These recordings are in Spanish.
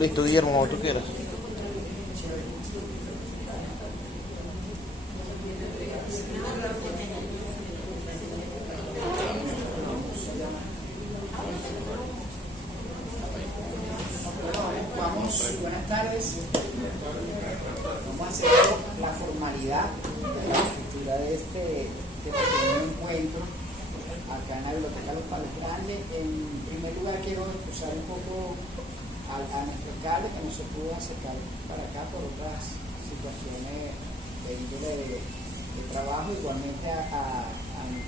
Listo, Guillermo, como tú quieras. Buenas tardes. Vamos a hacer la formalidad de la escritura de este pequeño encuentro acá en la Biblioteca Los Palos Grandes. En primer lugar, quiero excusar un poco a nuestro alcalde, que no se pudo acercar para acá por otras situaciones de índole de trabajo, igualmente al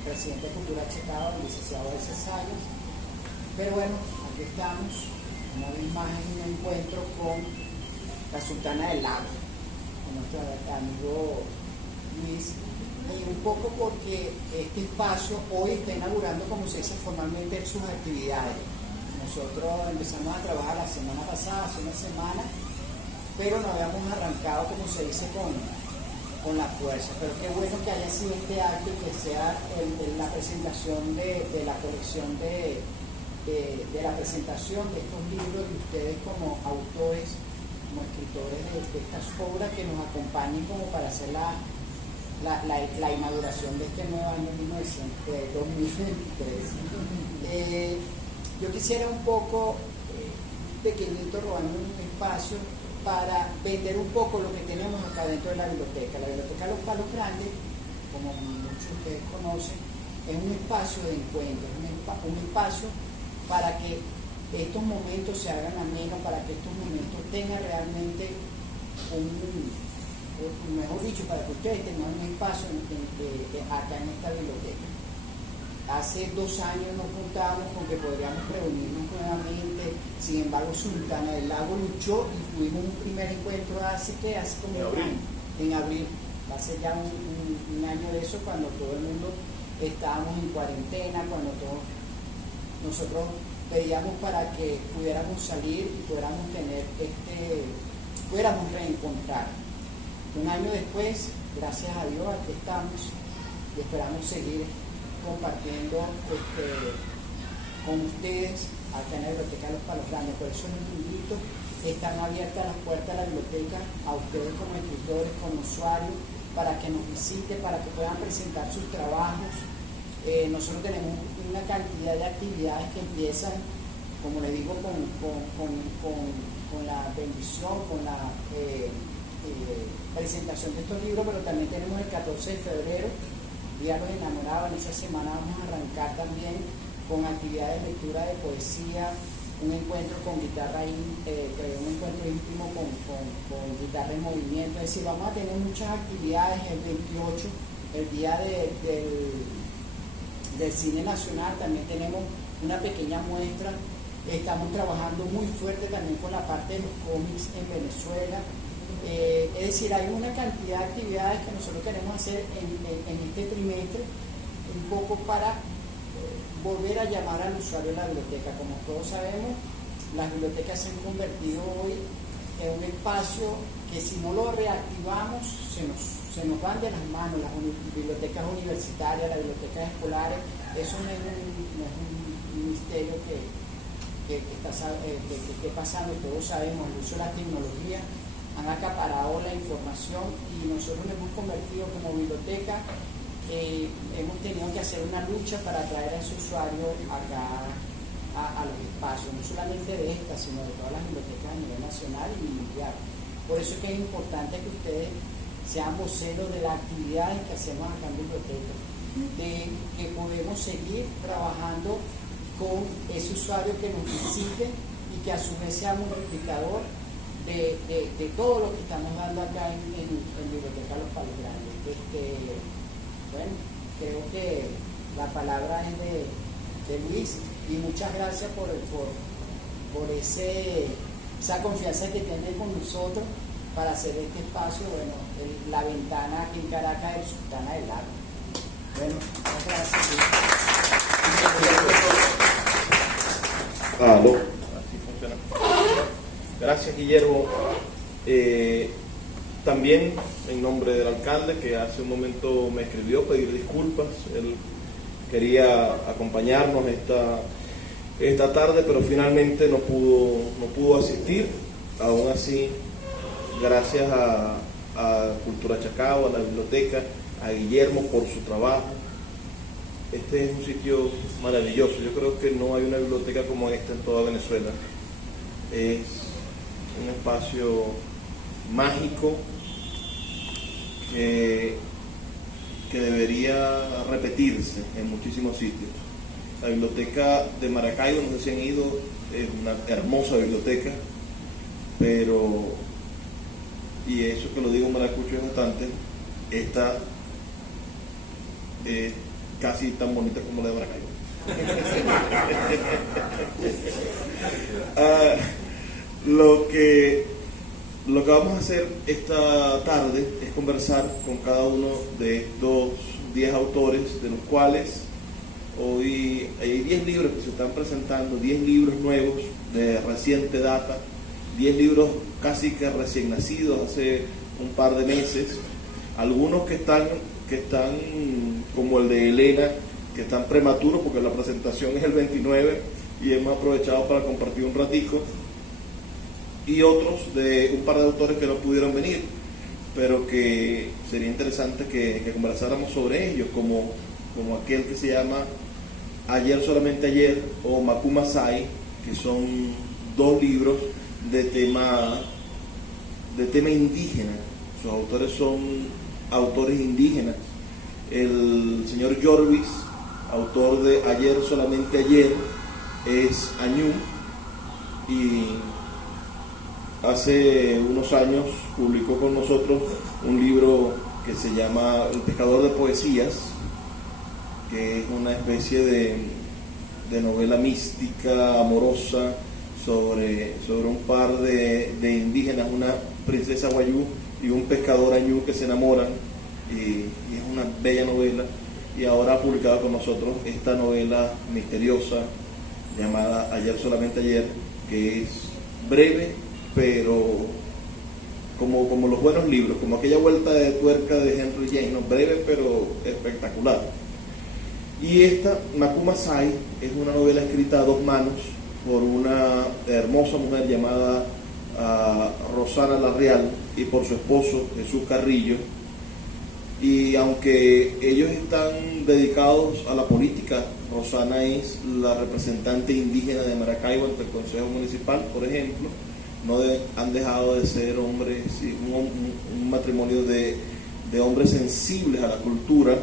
presidente de Cultura Checado, el licenciado de Cesallos. Pero bueno, aquí estamos, una vez más en un encuentro con la Sultana del Lago, con nuestro amigo Luis, y un poco porque este espacio hoy está inaugurando, como se dice formalmente, sus actividades. Nosotros empezamos a trabajar la semana pasada, hace una semana, pero no habíamos arrancado, como se dice, con la fuerza. Pero qué bueno que haya sido este acto y que sea la presentación de la colección de la presentación de estos libros de ustedes como autores, como escritores de estas obras, que nos acompañen como para hacer la inauguración de este nuevo año 2023. Yo quisiera un poco, pequeñito, robarme un espacio para vender un poco lo que tenemos acá dentro de la biblioteca. La Biblioteca Los Palos Grandes, como muchos de ustedes conocen, es un espacio de encuentro, un espacio para que estos momentos se hagan amenos, para que estos momentos tengan realmente mejor dicho, para que ustedes tengan un espacio acá en esta biblioteca. Hace 2 años nos juntábamos con que podríamos reunirnos nuevamente, sin embargo Sultana del Lago luchó y tuvimos un primer encuentro hace como un año, en abril, hace ya un año de eso, cuando todo el mundo estábamos en cuarentena, cuando todos nosotros pedíamos para que pudiéramos salir y pudiéramos pudiéramos reencontrar. Un año después, gracias a Dios, aquí estamos y esperamos seguir compartiendo con ustedes acá en la Biblioteca de Los Palos Grandes. Por eso les invito, están abiertas las puertas de la biblioteca a ustedes como escritores, como usuarios, para que nos visiten, para que puedan presentar sus trabajos. Nosotros tenemos una cantidad de actividades que empiezan, como les digo, con la bendición, con la presentación de estos libros, pero también tenemos el 14 de febrero, Día de los Enamorados. En esa semana vamos a arrancar también con actividades de lectura de poesía, un encuentro con guitarra, un encuentro íntimo con guitarra en movimiento. Es decir, vamos a tener muchas actividades. El 28, el día del cine nacional, también tenemos una pequeña muestra. Estamos trabajando muy fuerte también con la parte de los cómics en Venezuela. Es decir, hay una cantidad de actividades que nosotros queremos hacer en este trimestre, un poco para volver a llamar al usuario de la biblioteca. Como todos sabemos, las bibliotecas se han convertido hoy en un espacio que, si no lo reactivamos, se nos van de las manos. Las bibliotecas universitarias, las bibliotecas escolares, eso no es un misterio que esté pasando. Todos sabemos, el uso de la tecnología han acaparado la información y nosotros nos hemos convertido como biblioteca. Hemos tenido que hacer una lucha para atraer a ese usuario acá a los espacios, no solamente de esta, sino de todas las bibliotecas a nivel nacional y mundial. Por eso es que es importante que ustedes sean voceros de las actividades que hacemos acá en biblioteca, de que podemos seguir trabajando con ese usuario que nos visite y que a su vez sea un replicador de todo lo que estamos dando acá en Biblioteca Los Palos Grandes. Bueno, creo que la palabra es de Luis, y muchas gracias por esa confianza que tiene con nosotros para hacer este espacio, bueno, la ventana aquí en Caracas del Sultana del Lago. Bueno, muchas gracias. Así funciona. Gracias, Guillermo. También en nombre del alcalde, que hace un momento me escribió pedir disculpas. Él quería acompañarnos esta tarde, pero finalmente no pudo asistir. aún así, gracias a Cultura Chacao, a la biblioteca, a Guillermo por su trabajo, este es un sitio maravilloso. Yo creo que no hay una biblioteca como esta en toda Venezuela. Es un espacio mágico que debería repetirse en muchísimos sitios. La biblioteca de Maracaibo, no sé si han ido, es una hermosa biblioteca, pero, y eso que lo digo maracucho es bastante, esta es casi tan bonita como la de Maracaibo. Lo que vamos a hacer esta tarde es conversar con cada uno de estos 10 autores, de los cuales hoy hay 10 libros que se están presentando, 10 libros nuevos de reciente data, 10 libros casi que recién nacidos hace un par de meses, algunos que están como el de Elena, que están prematuros porque la presentación es el 29 y hemos aprovechado para compartir un ratico, y otros de un par de autores que no pudieron venir, pero que sería interesante que conversáramos sobre ellos, como aquel que se llama Ayer solamente ayer o Macuma Sai, que son 2 libros de tema indígena. Sus autores son autores indígenas. El señor Jorvis, autor de Ayer solamente ayer, es añú, y hace unos años publicó con nosotros un libro que se llama El pescador de poesías, que es una especie de novela mística, amorosa, sobre un par de indígenas, una princesa guayú y un pescador añú que se enamoran, y es una bella novela. Y ahora ha publicado con nosotros esta novela misteriosa llamada Ayer solamente ayer, que es breve, pero como los buenos libros, como aquella vuelta de tuerca de Henry James, ¿no? Breve pero espectacular. Y esta, Macuma Sai, es una novela escrita a 2 manos por una hermosa mujer llamada Rosana Larreal y por su esposo Jesús Carrillo. Y aunque ellos están dedicados a la política, Rosana es la representante indígena de Maracaibo ante el Consejo Municipal, por ejemplo, no han dejado de ser hombres, un matrimonio de hombres sensibles a la cultura,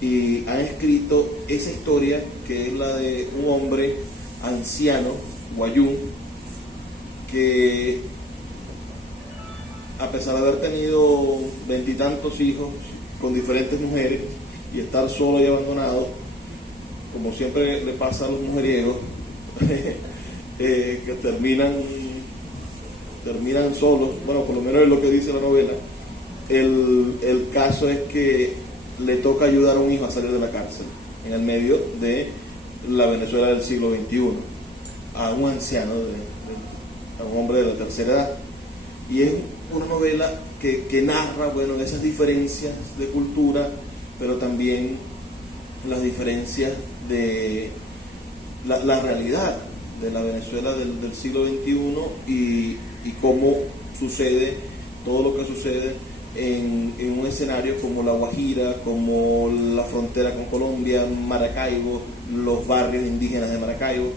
y han escrito esa historia que es la de un hombre anciano, guayú, que a pesar de haber tenido 20 y tantos hijos con diferentes mujeres y estar solo y abandonado, como siempre le pasa a los mujeriegos, que terminan solos, bueno, por lo menos es lo que dice la novela. El caso es que le toca ayudar a un hijo a salir de la cárcel en el medio de la Venezuela del siglo XXI, a un anciano, a un hombre de la tercera edad. Y es una novela que narra, bueno, esas diferencias de cultura, pero también las diferencias de la realidad de la Venezuela del siglo XXI, y cómo sucede todo lo que sucede en un escenario como La Guajira, como la frontera con Colombia, Maracaibo, los barrios indígenas de Maracaibo.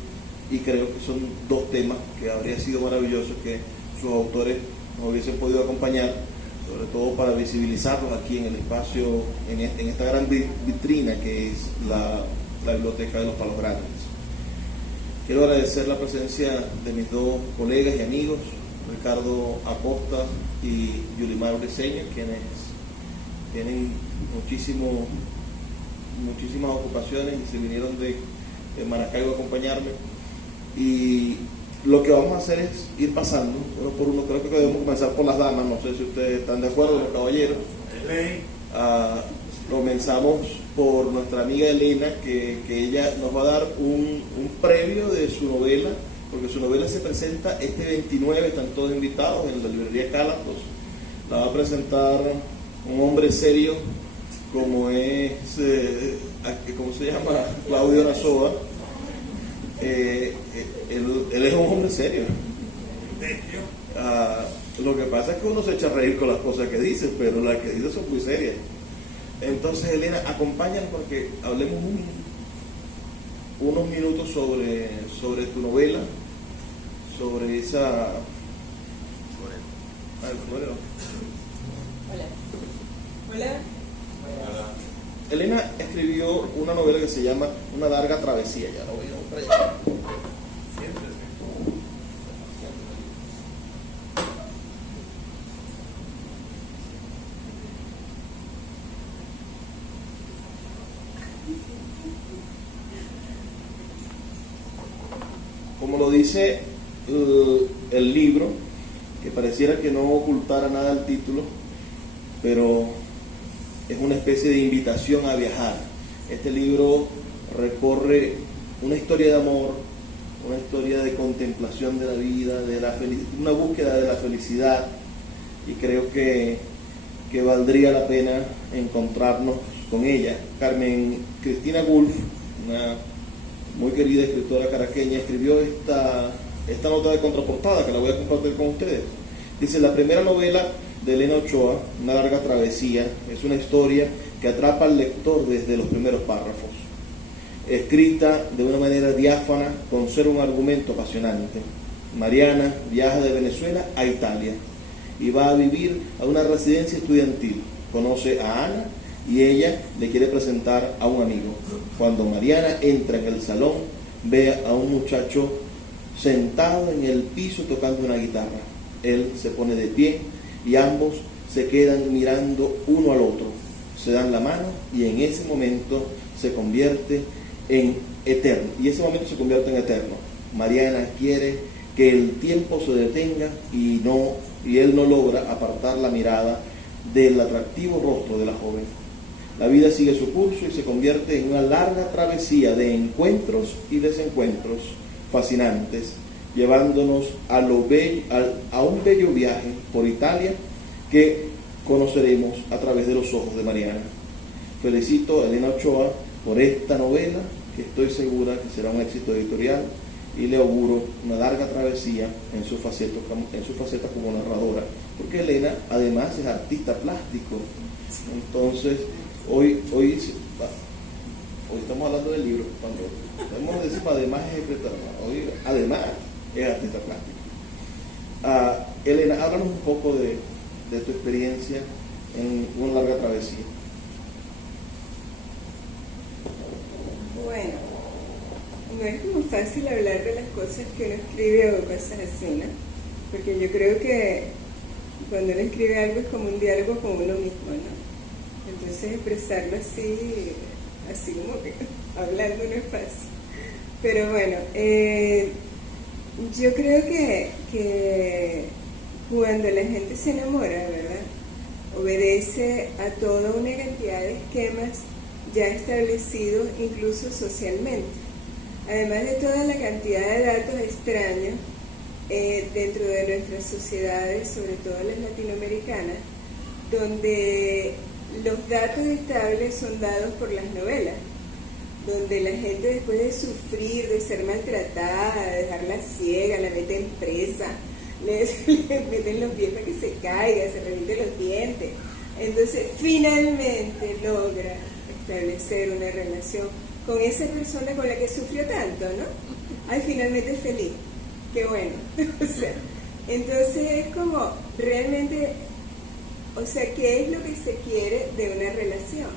Y creo que son 2 temas que habría sido maravilloso que sus autores nos hubiesen podido acompañar, sobre todo para visibilizarlos aquí en el espacio, en esta gran vitrina que es la Biblioteca de los Palos Grandes. Quiero agradecer la presencia de mis 2 colegas y amigos, Ricardo Acosta y Yulimar Briceño, quienes tienen muchísimas ocupaciones y se vinieron de Maracaibo a acompañarme. Y lo que vamos a hacer es ir pasando uno por uno. Creo que debemos comenzar por las damas, no sé si ustedes están de acuerdo, los caballeros. Comenzamos por nuestra amiga Elena, que ella nos va a dar un previo de su novela, porque su novela se presenta este 29, están todos invitados en la librería Cálatos. La va a presentar un hombre serio como es, ¿cómo se llama? Claudio Nazoa. Él es un hombre serio. Lo que pasa es que uno se echa a reír con las cosas que dice, pero las que dice son muy serias. Entonces, Elena, acompáñanos porque hablemos unos minutos sobre tu novela, sobre esa... Hola. Hola. Elena escribió una novela que se llama Una larga travesía. Ya lo voy a mostrar. Como lo dice el libro, que pareciera que no ocultara nada al título, pero es una especie de invitación a viajar. Este libro recorre una historia de amor, una historia de contemplación de la vida, una búsqueda de la felicidad, y creo que valdría la pena encontrarnos con ella. Carmen Cristina Gulf, una muy querida escritora caraqueña, escribió esta nota de contraportada que la voy a compartir con ustedes. Dice: la primera novela de Elena Ochoa, Una larga travesía, es una historia que atrapa al lector desde los primeros párrafos. Escrita de una manera diáfana, conserva un argumento apasionante. Mariana viaja de Venezuela a Italia y va a vivir a una residencia estudiantil. Conoce a Ana y ella le quiere presentar a un amigo. Cuando Mariana entra en el salón, ve a un muchacho sentado en el piso tocando una guitarra. Él se pone de pie y ambos se quedan mirando uno al otro. Se dan la mano y en ese momento se convierte en eterno. Mariana quiere que el tiempo se detenga y él no logra apartar la mirada del atractivo rostro de la joven. La vida sigue su curso y se convierte en una larga travesía de encuentros y desencuentros fascinantes, llevándonos a un bello viaje por Italia que conoceremos a través de los ojos de Mariana. Felicito a Elena Ochoa por esta novela, que estoy segura que será un éxito editorial, y le auguro una larga travesía en su faceta como narradora, porque Elena además es artista plástico. Entonces, hoy estamos hablando del libro, cuando podemos decir además es escritora, hoy además es artista plástico. Elena, háblanos un poco de tu experiencia en Una larga travesía. Bueno, no es como fácil hablar de las cosas que uno escribe o cosas así, ¿no? Porque yo creo que cuando uno escribe algo es como un diálogo con uno mismo, ¿no? Entonces expresarlo así como que hablando no es fácil. Pero bueno, yo creo que cuando la gente se enamora, ¿verdad?, obedece a toda una cantidad de esquemas ya establecidos incluso socialmente. Además de toda la cantidad de datos extraños dentro de nuestras sociedades, sobre todo las latinoamericanas, donde los datos estables son dados por las novelas, donde la gente después de sufrir, de ser maltratada, de dejarla ciega, la meten presa, le meten los pies para que se caiga, se reviente los dientes. Entonces finalmente logra establecer una relación con esa persona con la que sufrió tanto, ¿no? Ay, finalmente es feliz, qué bueno. O sea, entonces es como realmente, o sea, ¿qué es lo que se quiere de una relación?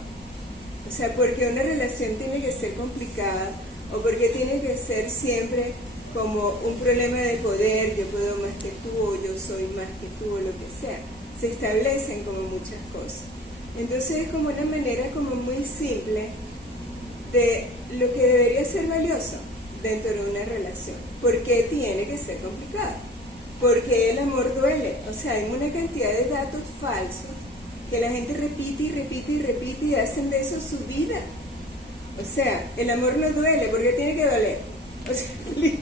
O sea, porque una relación tiene que ser complicada o porque tiene que ser siempre como un problema de poder, yo puedo más que tú o yo soy más que tú o lo que sea. Se establecen como muchas cosas. Entonces es como una manera como muy simple de lo que debería ser valioso dentro de una relación. ¿Por qué tiene que ser complicado? Porque el amor duele. O sea, hay una cantidad de datos falsos que la gente repite y repite y repite y hacen de eso su vida. O sea, el amor no duele, ¿por qué tiene que doler? O sea, ni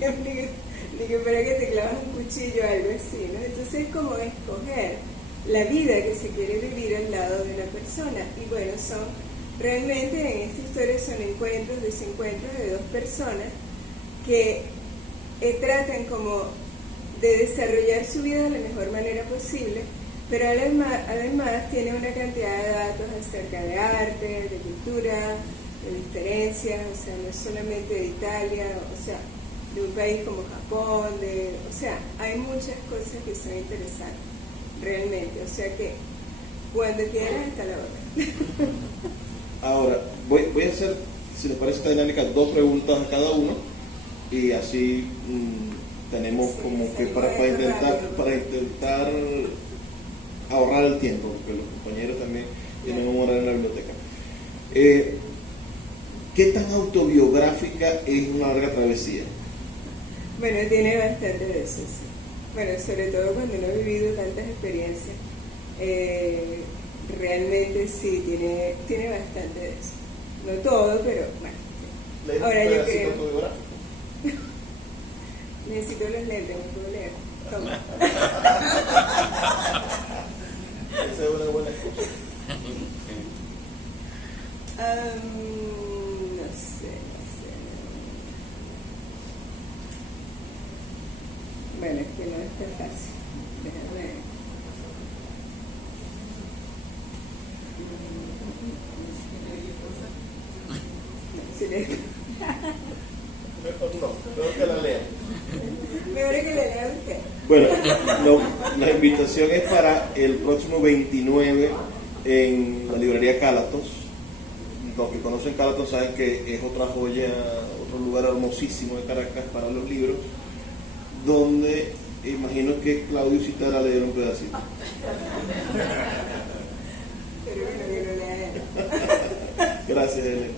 que para que te clavas un cuchillo o algo así, ¿no? Entonces es como escoger la vida que se quiere vivir al lado de una persona. Y bueno, realmente en esta historia son encuentros, desencuentros de dos personas que tratan como de desarrollar su vida de la mejor manera posible, pero además tiene una cantidad de datos acerca de arte, de cultura, de diferencias, o sea, no es solamente de Italia, o sea, de un país como Japón, o sea, hay muchas cosas que son interesantes, realmente, o sea que cuando quieras está la hora. Ahora, voy a hacer, si les parece esta dinámica, 2 preguntas a cada uno y así tenemos como que para intentar ahorrar el tiempo, porque los compañeros también tienen una hora en la biblioteca. ¿Qué tan autobiográfica es Una larga travesía? Bueno, tiene bastante de eso, sí. Bueno, sobre todo cuando uno ha vivido tantas experiencias, realmente sí, tiene bastante de eso. No todo, pero bueno. Ahora yo creo... Necesito los lentes, no puedo leer. Toma. Esa es una buena excusa. No sé. Bueno, es que no es tan fácil. Déjame ver. No, si le... Mejor que la lea. Mejor que le lea usted. Bueno, la invitación es para el próximo 29 en la librería Cálatos. Los que conocen Cálatos saben que es otra joya, otro lugar hermosísimo de Caracas para los libros, donde imagino que Claudio citará a leer un pedacito. Pero bueno, que lo lea él. Gracias, Elena.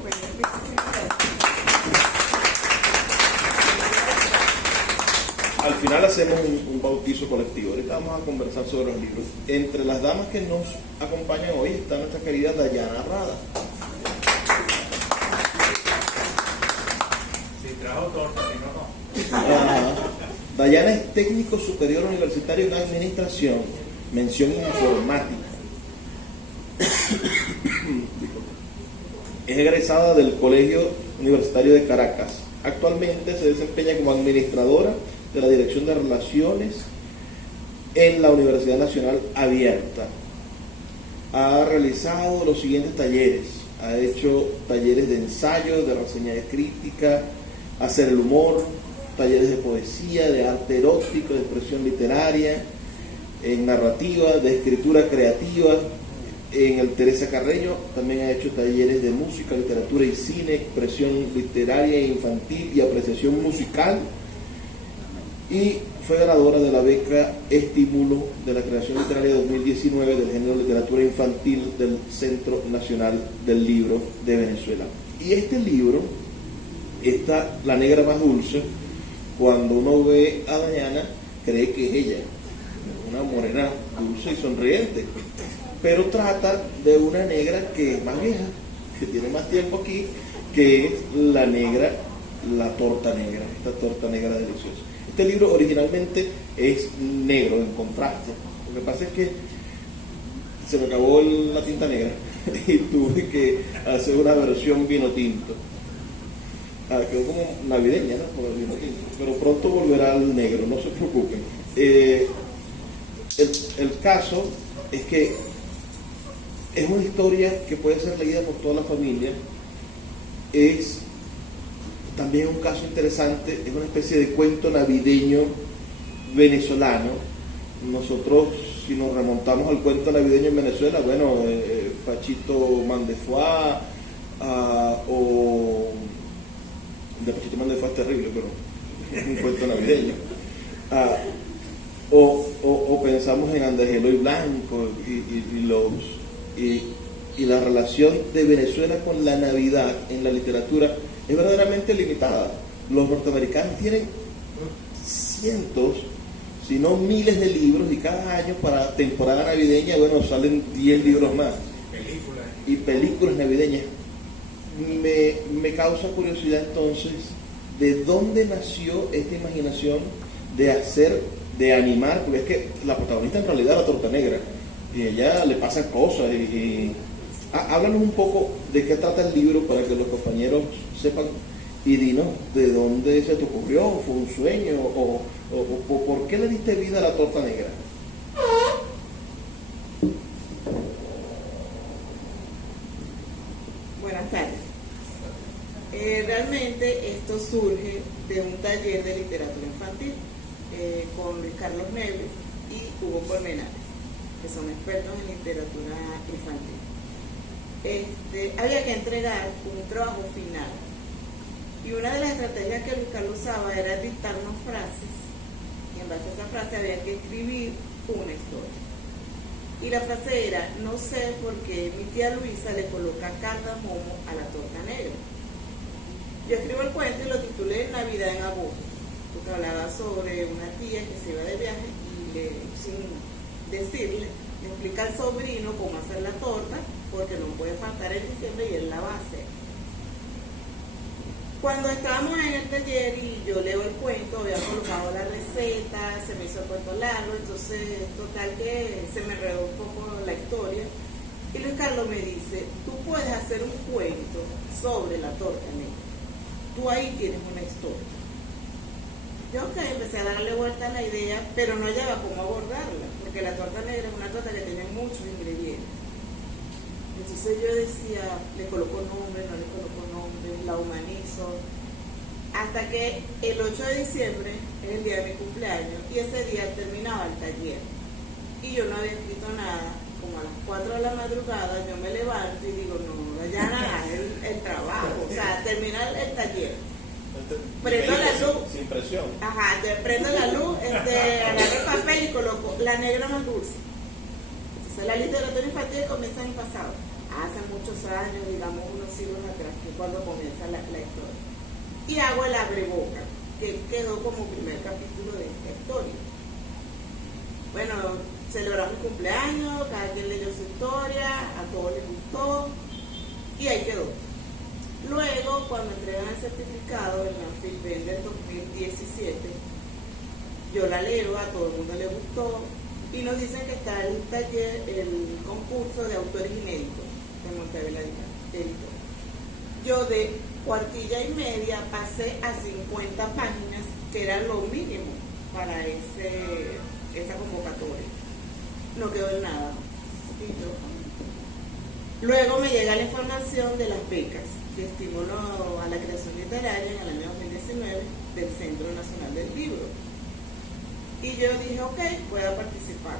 Bueno, muchísimas gracias. Al final hacemos un bautizo colectivo. Ahorita vamos a conversar sobre los libros. Entre las damas que nos acompañan hoy está nuestra querida Dayana Rada. Si trajo torta, si no, no. Dayana es técnico superior universitario en administración, mención informática. Es egresada del Colegio Universitario de Caracas. Actualmente se desempeña como administradora de la Dirección de Relaciones en la Universidad Nacional Abierta. Ha realizado los siguientes talleres. Ha hecho talleres de ensayo, de reseña de crítica, hacer el humor, talleres de poesía, de arte erótico, de expresión literaria, en narrativa, de escritura creativa. En el Teresa Carreño también ha hecho talleres de música, literatura y cine, expresión literaria e infantil y apreciación musical. Y fue ganadora de la beca Estímulo de la Creación Literaria 2019 del género literatura infantil del Centro Nacional del Libro de Venezuela. Y este libro, La Negra Más Dulce, cuando uno ve a Dayana, cree que es ella, una morena dulce y sonriente, pero trata de una negra que es más vieja, que tiene más tiempo aquí, que es la negra, la torta negra, esta torta negra deliciosa. Este libro originalmente es negro, en contraste. Lo que pasa es que se me acabó la tinta negra y tuve que hacer una versión vino tinto. Quedó como navideña, ¿no? Por el vino tinto. Pero pronto volverá al negro, no se preocupen. El caso es que es una historia que puede ser leída por toda la familia. Es también un caso interesante, es una especie de cuento navideño venezolano. Nosotros, si nos remontamos al cuento navideño en Venezuela, bueno, Pachito Mandefuá, o de Pachito Mandefuá es terrible, pero es un cuento navideño. O pensamos en Andrés Eloy Blanco y la relación de Venezuela con la Navidad en la literatura es verdaderamente limitada. Los norteamericanos tienen cientos, si no miles de libros, y cada año para temporada navideña, bueno, salen 10 libros más. Y películas navideñas. Me causa curiosidad entonces, ¿de dónde nació esta imaginación de animar? Porque es que la protagonista en realidad es la torta negra, y a ella le pasan cosas, Háblanos un poco de qué trata el libro para que los compañeros sepan Y dinos, ¿de dónde se te ocurrió? ¿Fue un sueño? ¿O por qué le diste vida a la torta negra? Buenas tardes. Realmente esto surge de un taller de literatura infantil con Luis Carlos Neves y Hugo Colmenares, que son expertos en literatura infantil. Había que entregar un trabajo final y una de las estrategias que Luis Carlos usaba era dictarnos frases y en base a esa frase había que escribir una historia. Y la frase era: no sé por qué mi tía Luisa le coloca cardamomo a la torta negra. Yo escribo el cuento y lo titulé Navidad en agosto, porque hablaba sobre una tía que se iba de viaje y sin decirle, le explica al sobrino cómo hacer la torta, porque no puede faltar en diciembre y él la va a hacer. Cuando estábamos en el taller y yo leo el cuento, había colocado la receta, se me hizo el cuento largo, entonces total que se me enredó un poco la historia. Y Luis Carlos me dice: tú puedes hacer un cuento sobre la torta negra, tú ahí tienes una historia. Yo empecé a darle vuelta a la idea, pero no hallaba cómo abordarla, porque la torta negra es una torta que tiene muchos ingredientes. Entonces yo decía, le coloco nombre, no le coloco nombre, la humanizo, hasta que el 8 de diciembre es el día de mi cumpleaños y ese día terminaba el taller y yo no había escrito nada. Como a las 4 de la madrugada yo me levanto y digo, no, ya nada, el trabajo, o sea, terminar el taller. Prendo la luz. Sin presión. Ajá, prendo la luz, agarro el papel y coloco la negra más dulce. Entonces la literatura infantil comienza en el pasado, hace muchos años, digamos unos siglos atrás, que es cuando comienza la historia. Y hago el abreboca, que quedó como primer capítulo de esta historia. Bueno, celebramos el cumpleaños, cada quien leyó su historia, a todos les gustó y ahí quedó. Luego, cuando entregan el certificado del Manfilben del 2017, yo la leo, a todo el mundo le gustó y nos dicen que está el taller, el concurso de autores inéditos de Montevela Editor. Yo de cuartilla y media pasé a 50 páginas, que era lo mínimo para esa convocatoria. No quedó en nada. Luego me llega la información de las becas que estimuló a la creación literaria en el año 2019 del Centro Nacional del Libro. Y yo dije, ok, voy a participar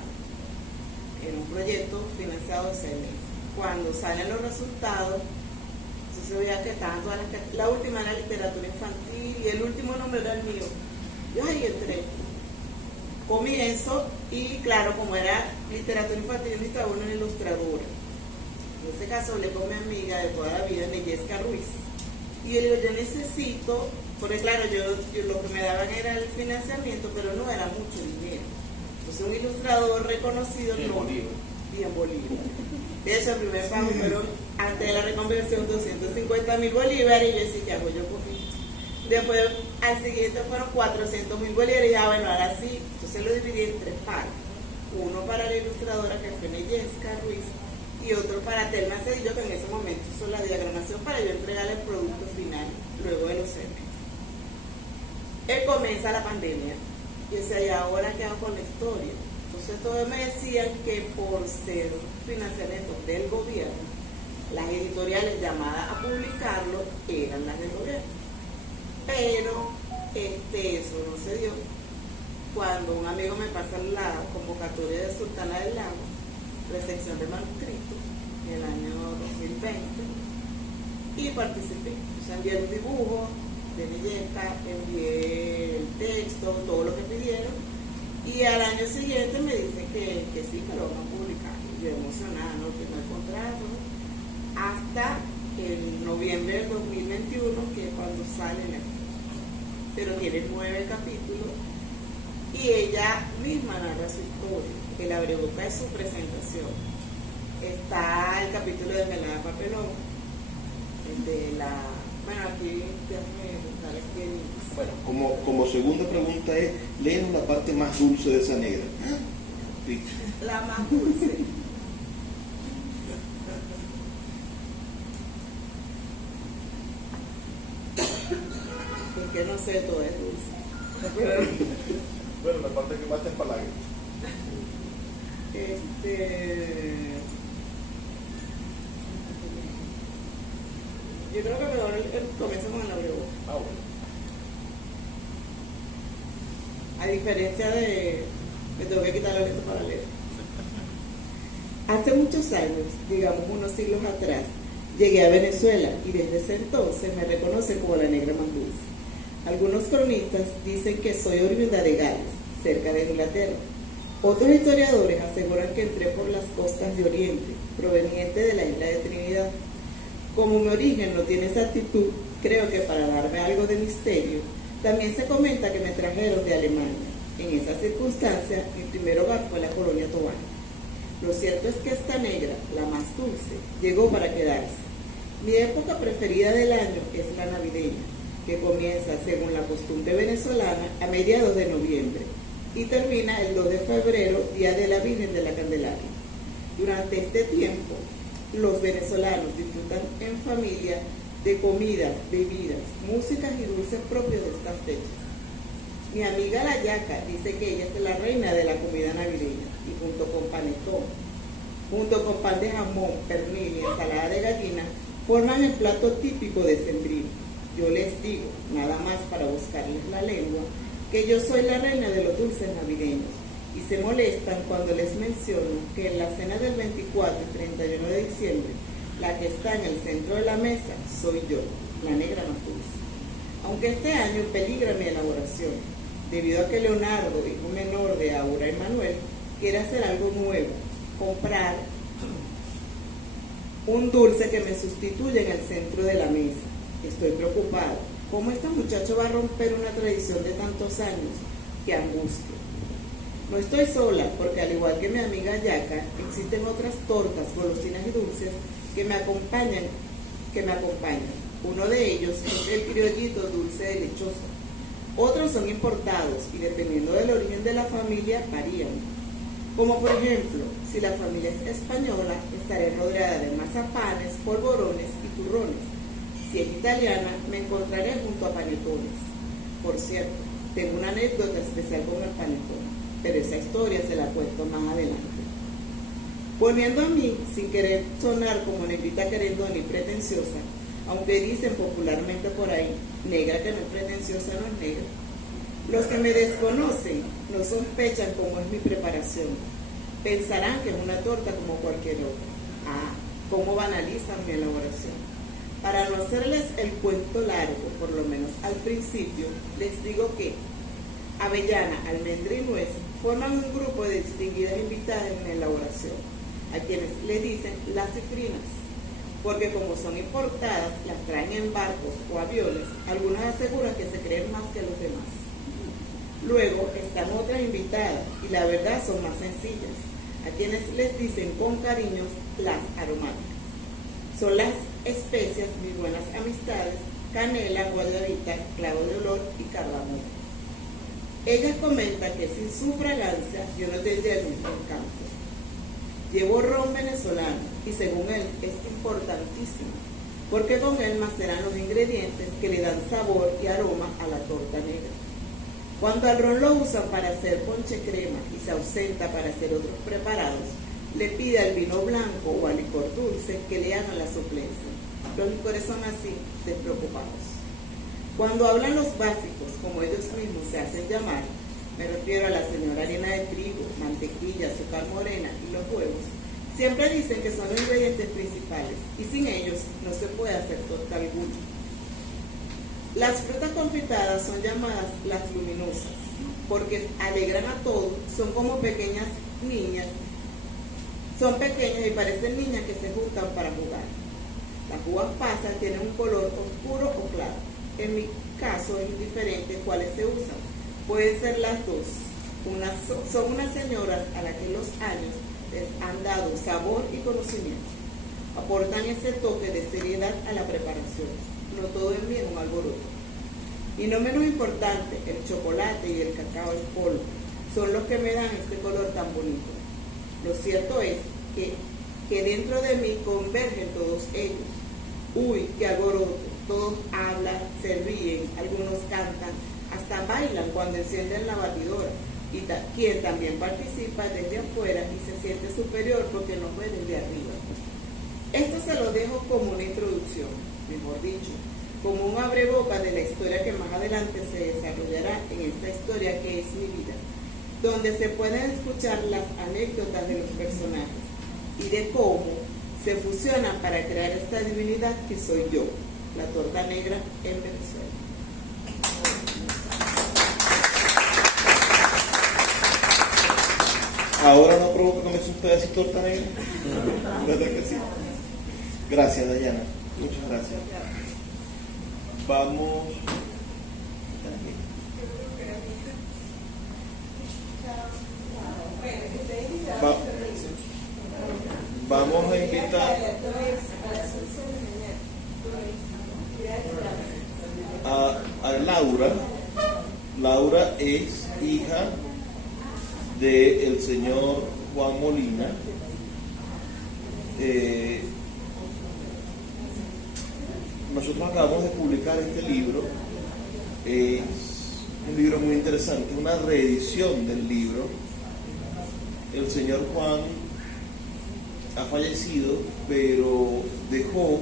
en un proyecto financiado de 6 meses. Cuando salen los resultados, entonces veía que estaban todas la última era literatura infantil y el último nombre era el mío. Yo ahí entré. Comienzo y claro, como era literatura infantil, yo necesitaba una ilustradora. En este caso hablé con mi amiga de toda la vida, Neyesca Ruiz. Y yo le digo, yo necesito, porque claro, yo lo que me daban era el financiamiento, pero no era mucho dinero. Entonces un ilustrador reconocido en Bolívar. Y en Bolívar. De hecho, el primer pago fueron, antes de la reconversión, 250.000 bolívares, y yo decía, ¿qué hago yo con esto? Después, al siguiente fueron 400.000 bolívares, y ya bueno, ahora sí. Entonces lo dividí en 3 partes. Uno para la ilustradora, que fue Neyesca Ruiz, y otro para Telma Cedillo, que en ese momento hizo la diagramación para yo entregarle el producto final luego de los 6 meses. Comienza la pandemia y decía, ¿y ahora qué hago con la historia? Entonces todos me decían que por ser financiamiento del gobierno, las editoriales llamadas a publicarlo eran las del gobierno. Pero eso no se dio. Cuando un amigo me pasa la convocatoria de Sultana del Lago, recepción de manuscritos en el año 2020 y participé. O sea, envié los dibujos de Neyesca, envié el texto, todo lo que pidieron y al año siguiente me dicen que sí, que lo van a publicar. Y yo emocionada, no firmé el contrato hasta el noviembre del 2021, que es cuando sale la historia. Pero tiene 9 capítulos y ella misma narra su historia. El abreboca es su presentación. Está el capítulo de Melada Papelón, bueno, aquí déjame buscar aquí. Bueno, como segunda pregunta es, léenos la parte más dulce de esa negra. Sí. La más dulce. no sé, todo es dulce. Bueno, la parte que más te empalague. Yo creo que mejor comienzo con el abrebocas. Ah, bueno. A diferencia de... Me tengo que quitar la letra para leer. Hace muchos años, digamos unos siglos atrás, llegué a Venezuela y desde ese entonces me reconocen como la negra más dulce. Algunos cronistas dicen que soy oriunda de Gales, cerca de Inglaterra. Otros historiadores aseguran que entré por las costas de Oriente, proveniente de la isla de Trinidad. Como mi origen no tiene esa actitud, creo que para darme algo de misterio, también se comenta que me trajeron de Alemania. En esa circunstancia, mi primer hogar fue la colonia Tobán. Lo cierto es que esta negra, la más dulce, llegó para quedarse. Mi época preferida del año es la navideña, que comienza, según la costumbre venezolana, a mediados de noviembre y termina el 2 de febrero, Día de la Virgen de la Candelaria. Durante este tiempo, los venezolanos disfrutan en familia de comidas, bebidas, músicas y dulces propios de estas fechas. Mi amiga la Yaca dice que ella es la reina de la comida navideña y junto con panetón, junto con pan de jamón, pernil y ensalada de gallina, forman el plato típico de sembrino. Yo les digo, nada más para buscarles la lengua, que yo soy la reina de los dulces navideños y se molestan cuando les menciono que en la cena del 24 y 31 de diciembre, la que está en el centro de la mesa soy yo, la negra más dulce. Aunque este año peligra mi elaboración, debido a que Leonardo, hijo menor de Aura y Manuel, quiere hacer algo nuevo, comprar un dulce que me sustituya en el centro de la mesa. Estoy preocupado. ¿Cómo este muchacho va a romper una tradición de tantos años? ¡Qué angustia! No estoy sola, porque al igual que mi amiga Yaca, existen otras tortas, golosinas y dulces que me acompañan. Uno de ellos es el criollito dulce de lechosa. Otros son importados y dependiendo del origen de la familia varían. Como por ejemplo, si la familia es española, estaré rodeada de mazapanes, polvorones y turrones. Si es italiana, me encontraré junto a panetones. Por cierto, tengo una anécdota especial con el panetón, pero esa historia se la cuento más adelante. Poniendo a mí, sin querer sonar como negrita querendona y pretenciosa, aunque dicen popularmente por ahí, negra que no es pretenciosa no es negra. Los que me desconocen no sospechan cómo es mi preparación. Pensarán que es una torta como cualquier otra. Ah, cómo banalizan mi elaboración. Para no hacerles el cuento largo, por lo menos al principio, les digo que avellana, almendra y nuez forman un grupo de distinguidas invitadas en mi elaboración, a quienes le dicen las cifrinas, porque como son importadas, las traen en barcos o aviones, algunas aseguran que se creen más que los demás. Luego están otras invitadas, y la verdad son más sencillas, a quienes les dicen con cariños las aromáticas. Son las especias, mis buenas amistades, canela, guayabita, clavo de olor y cardamomo. Ella comenta que sin su fragancia yo no tendría el mismo encanto. Llevo ron venezolano y según él es importantísimo, porque con él maceran los ingredientes que le dan sabor y aroma a la torta negra. Cuando al ron lo usan para hacer ponche crema y se ausenta para hacer otros preparados, le pide al vino blanco o al licor dulce que le hagan la suplencia. Los licores son así, despreocupados. Cuando hablan los básicos, como ellos mismos se hacen llamar, me refiero a la señora harina de trigo, mantequilla, azúcar morena y los huevos, siempre dicen que son los ingredientes principales y sin ellos no se puede hacer torta alguna. Las frutas confitadas son llamadas las luminosas, porque alegran a todos, son como pequeñas niñas. Son pequeñas y parecen niñas que se juntan para jugar. Las uvas pasas tienen un color oscuro o claro. En mi caso es indiferente cuáles se usan. Pueden ser las dos. Son unas señoras a las que los años les han dado sabor y conocimiento. Aportan ese toque de seriedad a la preparación. No todo es bien un alboroto. Y no menos importante, el chocolate y el cacao en polvo son los que me dan este color tan bonito. Lo cierto es que dentro de mí convergen todos ellos. Uy, qué alboroto, todos hablan, se ríen, algunos cantan, hasta bailan cuando encienden la batidora. Y quien también participa desde afuera y se siente superior porque nos ve desde arriba. Esto se lo dejo como una introducción, mejor dicho, como un abreboca de la historia que más adelante se desarrollará en esta historia que es mi vida, donde se pueden escuchar las anécdotas de los personajes y de cómo se fusionan para crear esta divinidad que soy yo, la torta negra en Venezuela. Ahora no provoca comerse un pedacito de torta negra. ¿Verdad que sí? Gracias, Dayana. Muchas gracias. Vamos. Vamos a invitar a Laura. Laura es hija del señor Juan Molina. Nosotros acabamos de publicar este libro. Es un libro muy interesante, una reedición del libro. El señor Juan ha fallecido, pero dejó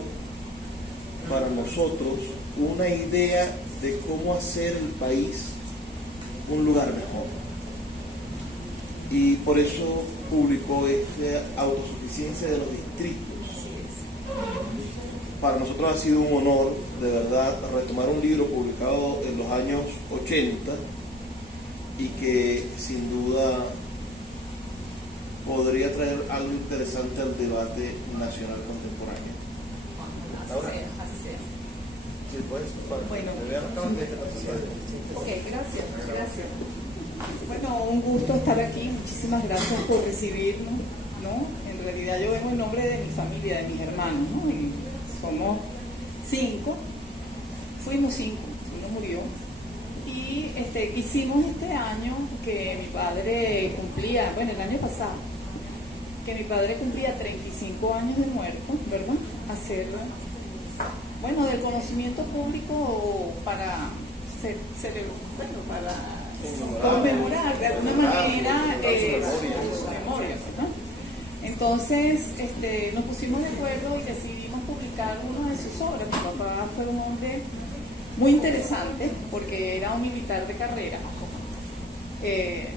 para nosotros una idea de cómo hacer el país un lugar mejor. Y por eso publicó esta autosuficiencia de los distritos. Para nosotros ha sido un honor, de verdad, retomar un libro publicado en los años 80 y que sin duda podría traer algo interesante al debate nacional contemporáneo. Ahora, Así sea. sí, pues, Bueno. Ok, gracias. Bueno, un gusto estar aquí, muchísimas gracias por recibirnos, ¿no? En realidad yo vengo en nombre de mi familia, de mis hermanos, ¿no? Y somos 5, fuimos 5, uno murió. Y hicimos este año que mi padre cumplía, bueno, el año pasado, que mi padre cumplía 35 años de muerto, ¿verdad? Hacer, bueno, del conocimiento público para conmemorar de alguna manera su memoria, ¿no? Entonces nos pusimos de acuerdo y decidimos publicar una de sus obras. Mi papá fue un hombre muy interesante porque era un militar de carrera.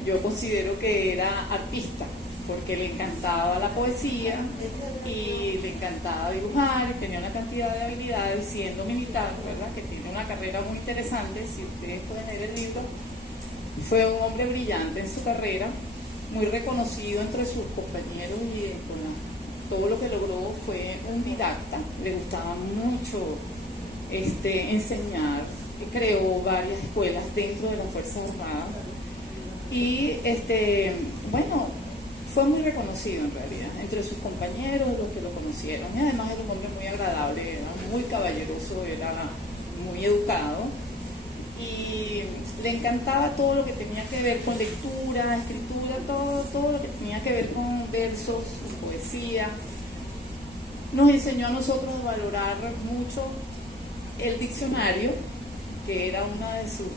Yo considero que era artista porque le encantaba la poesía y le encantaba dibujar y tenía una cantidad de habilidades siendo militar, ¿verdad? Que tiene una carrera muy interesante, si ustedes pueden leer el libro. Fue un hombre brillante en su carrera, muy reconocido entre sus compañeros y todo lo que logró. Fue un didacta, le gustaba mucho enseñar, creó varias escuelas dentro de las Fuerzas Armadas y bueno, fue muy reconocido en realidad entre sus compañeros, los que lo conocieron, y además era un hombre muy agradable, era muy caballeroso, era muy educado y le encantaba todo lo que tenía que ver con lectura, escritura, todo lo que tenía que ver con versos, con poesía. Nos enseñó a nosotros a valorar mucho el diccionario, que era una de sus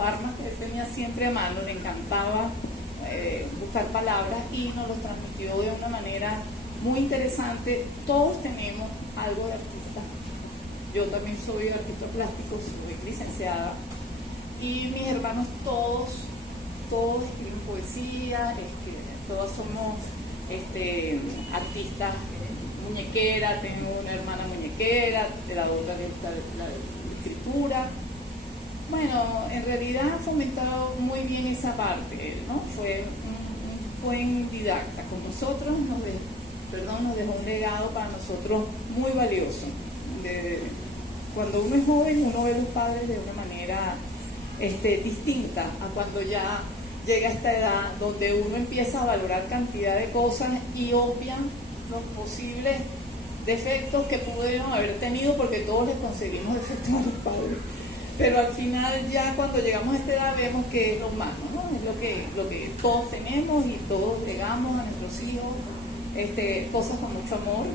armas que él tenía siempre a mano. Le encantaba buscar palabras y nos lo transmitió de una manera muy interesante. Todos tenemos algo de artista. Yo también soy artista plástico, soy licenciada, y mis hermanos todos escriben poesía, todos somos artistas, muñequera, tengo una hermana muñequera, la otra le gusta la escritura. Bueno, en realidad ha fomentado muy bien esa parte, ¿no? Fue un buen didacta con nosotros, nos dejó un legado para nosotros muy valioso. Cuando uno es joven, uno ve a los padres de una manera distinta a cuando ya llega a esta edad donde uno empieza a valorar cantidad de cosas y obvia los posibles defectos que pudieron haber tenido, porque todos les conseguimos defectos a los padres. Pero al final, ya cuando llegamos a esta edad, vemos que es lo humano, ¿no? Es lo que todos tenemos y todos legamos a nuestros hijos, cosas con mucho amor.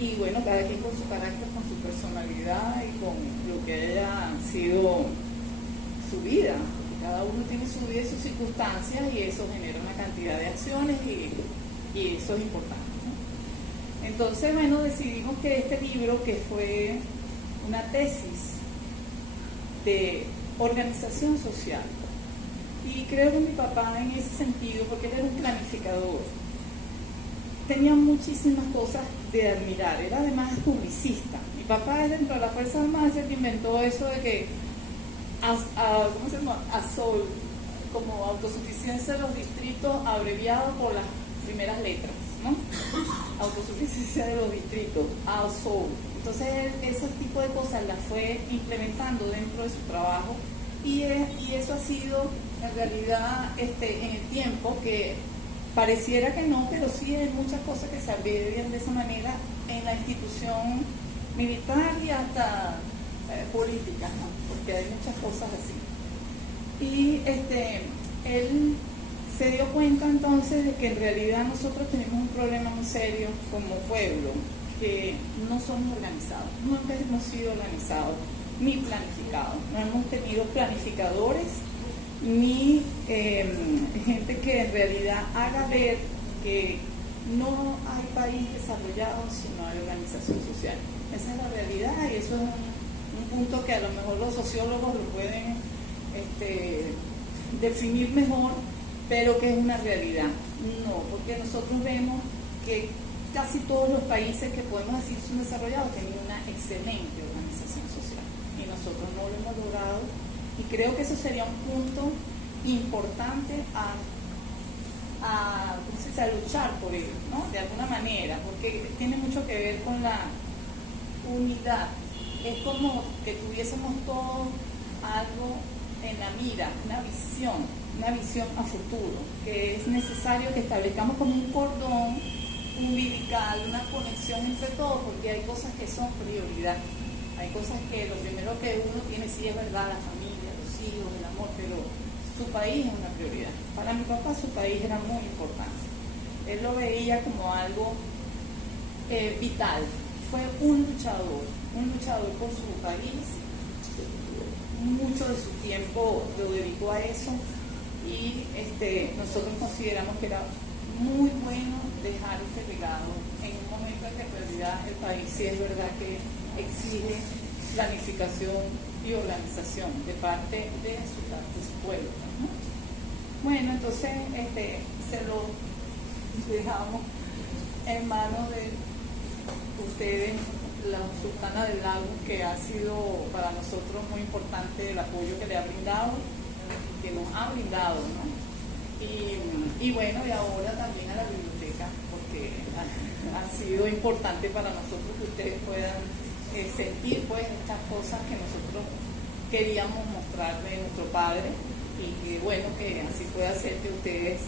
y bueno, cada quien con su carácter, con su personalidad y con lo que haya sido su vida. Cada uno tiene su vida y sus circunstancias y eso genera una cantidad de acciones y eso es importante, ¿no? Entonces, bueno, decidimos que este libro, que fue una tesis de organización social, y creo que mi papá en ese sentido, porque él era un planificador, tenía muchísimas cosas de admirar, era además publicista. Mi papá es dentro de la Fuerza Armada el que inventó eso de que ¿cómo se llama? ASOL, como autosuficiencia de los distritos, abreviado por las primeras letras, ¿no? Autosuficiencia de los distritos, ASOL. Entonces él, ese tipo de cosas las fue implementando dentro de su trabajo y eso ha sido en realidad en el tiempo que pareciera que no, pero sí hay muchas cosas que se abrevian de esa manera en la institución militar y hasta política, ¿no? Porque hay muchas cosas así. Y él se dio cuenta entonces de que en realidad nosotros tenemos un problema muy serio como pueblo, que no somos organizados, nunca hemos sido organizados ni planificados, no hemos tenido planificadores ni gente que en realidad haga ver que no hay país desarrollado si no hay organización social. Esa es la realidad y eso es un punto que a lo mejor los sociólogos lo pueden definir mejor, pero que es una realidad. No, porque nosotros vemos que casi todos los países que podemos decir son desarrollados tienen una excelente organización social y nosotros no lo hemos logrado, y creo que eso sería un punto importante a luchar por ello, ¿no? De alguna manera, porque tiene mucho que ver con la unidad. Es como que tuviésemos todos algo en la mira, una visión a futuro, que es necesario que establezcamos como un cordón umbilical, una conexión entre todos, porque hay cosas que son prioridad. Hay cosas que lo primero que uno tiene sí es verdad, la familia, los hijos, el amor, pero su país es una prioridad. Para mi papá su país era muy importante. Él lo veía como algo vital. Fue un luchador por su país. Mucho de su tiempo lo dedicó a eso y nosotros consideramos que era muy bueno dejar este legado en un momento en que en realidad el país sí es verdad que exige planificación y organización de parte de su pueblo, ¿no? Bueno, entonces se lo dejamos en manos de ustedes, la Sultana del Lago, que ha sido para nosotros muy importante el apoyo que le ha brindado, que nos ha brindado, ¿no? Y bueno, y ahora también a la biblioteca, porque ha sido importante para nosotros que ustedes puedan sentir pues estas cosas que nosotros queríamos mostrarle a nuestro padre, y que bueno, que así pueda ser que ustedes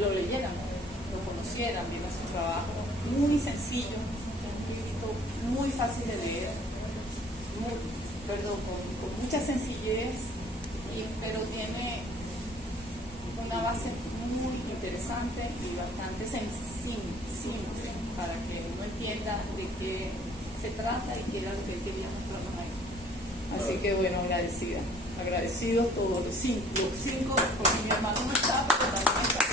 lo leyeran, lo conocieran, vieran su trabajo muy sencillo, muy fácil de leer, con mucha sencillez, pero tiene una base muy interesante y bastante simple para que uno entienda de qué se trata y qué era lo que él quería mostrarnos ahí. Así que bueno, agradecidos todos los cinco, porque mi hermano no está, pero también está.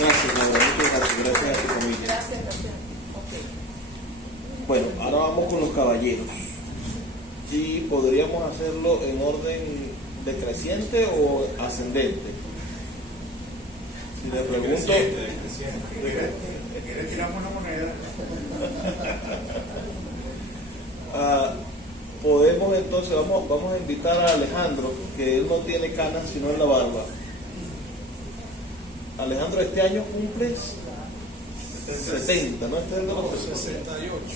Gracias, Laura, muchas gracias a tu familia. Gracias. Okay. Bueno, ahora vamos con los caballeros. Y podríamos hacerlo en orden decreciente o ascendente. Si le pregunto, ¿Quieres tirarme una moneda? podemos entonces, vamos a invitar a Alejandro, que él no tiene canas sino en la barba. Alejandro, este año cumples 70, ¿no? Este es el de los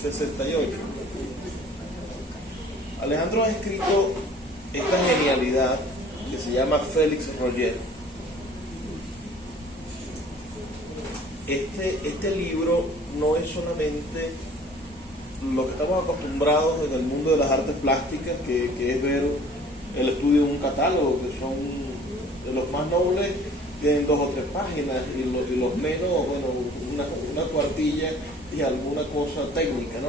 68. Alejandro ha escrito esta genialidad que se llama Félix Roger. Este libro no es solamente lo que estamos acostumbrados en el mundo de las artes plásticas, que es ver el estudio de un catálogo, que son de los más nobles tienen 2 o 3 páginas y los menos, bueno, una cuartilla y alguna cosa técnica, ¿no?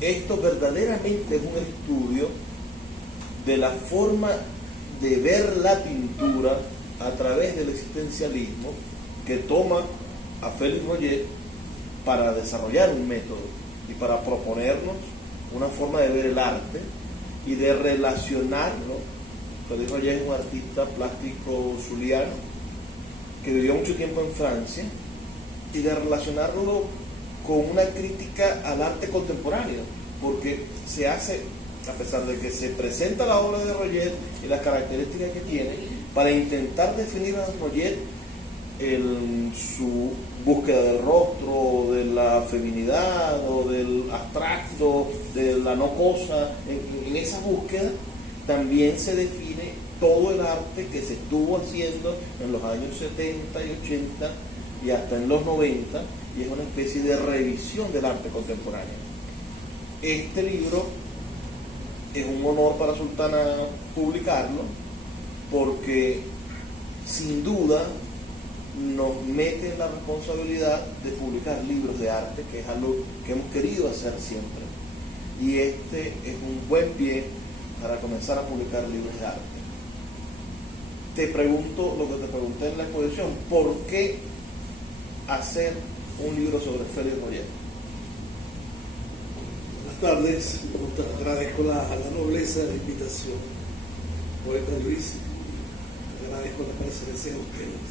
Esto verdaderamente es un estudio de la forma de ver la pintura a través del existencialismo que toma a Félix Roget para desarrollar un método y para proponernos una forma de ver el arte y de relacionarlo. Félix Roget es un artista plástico zuliano que vivió mucho tiempo en Francia, y de relacionarlo con una crítica al arte contemporáneo, porque se hace, a pesar de que se presenta la obra de Roget y las características que tiene, para intentar definir a Roget su búsqueda del rostro, de la feminidad o del abstracto, de la no cosa. En esa búsqueda también se define todo el arte que se estuvo haciendo en los años 70 y 80 y hasta en los 90, y es una especie de revisión del arte contemporáneo. Este libro es un honor para Sultana publicarlo, porque sin duda nos mete en la responsabilidad de publicar libros de arte, que es algo que hemos querido hacer siempre, y este es un buen pie para comenzar a publicar libros de arte. Te pregunto lo que te pregunté en la exposición: ¿por qué hacer un libro sobre Félix Roget? Buenas tardes, agradezco la nobleza de la invitación, poeta Luis, agradezco la presencia de ustedes.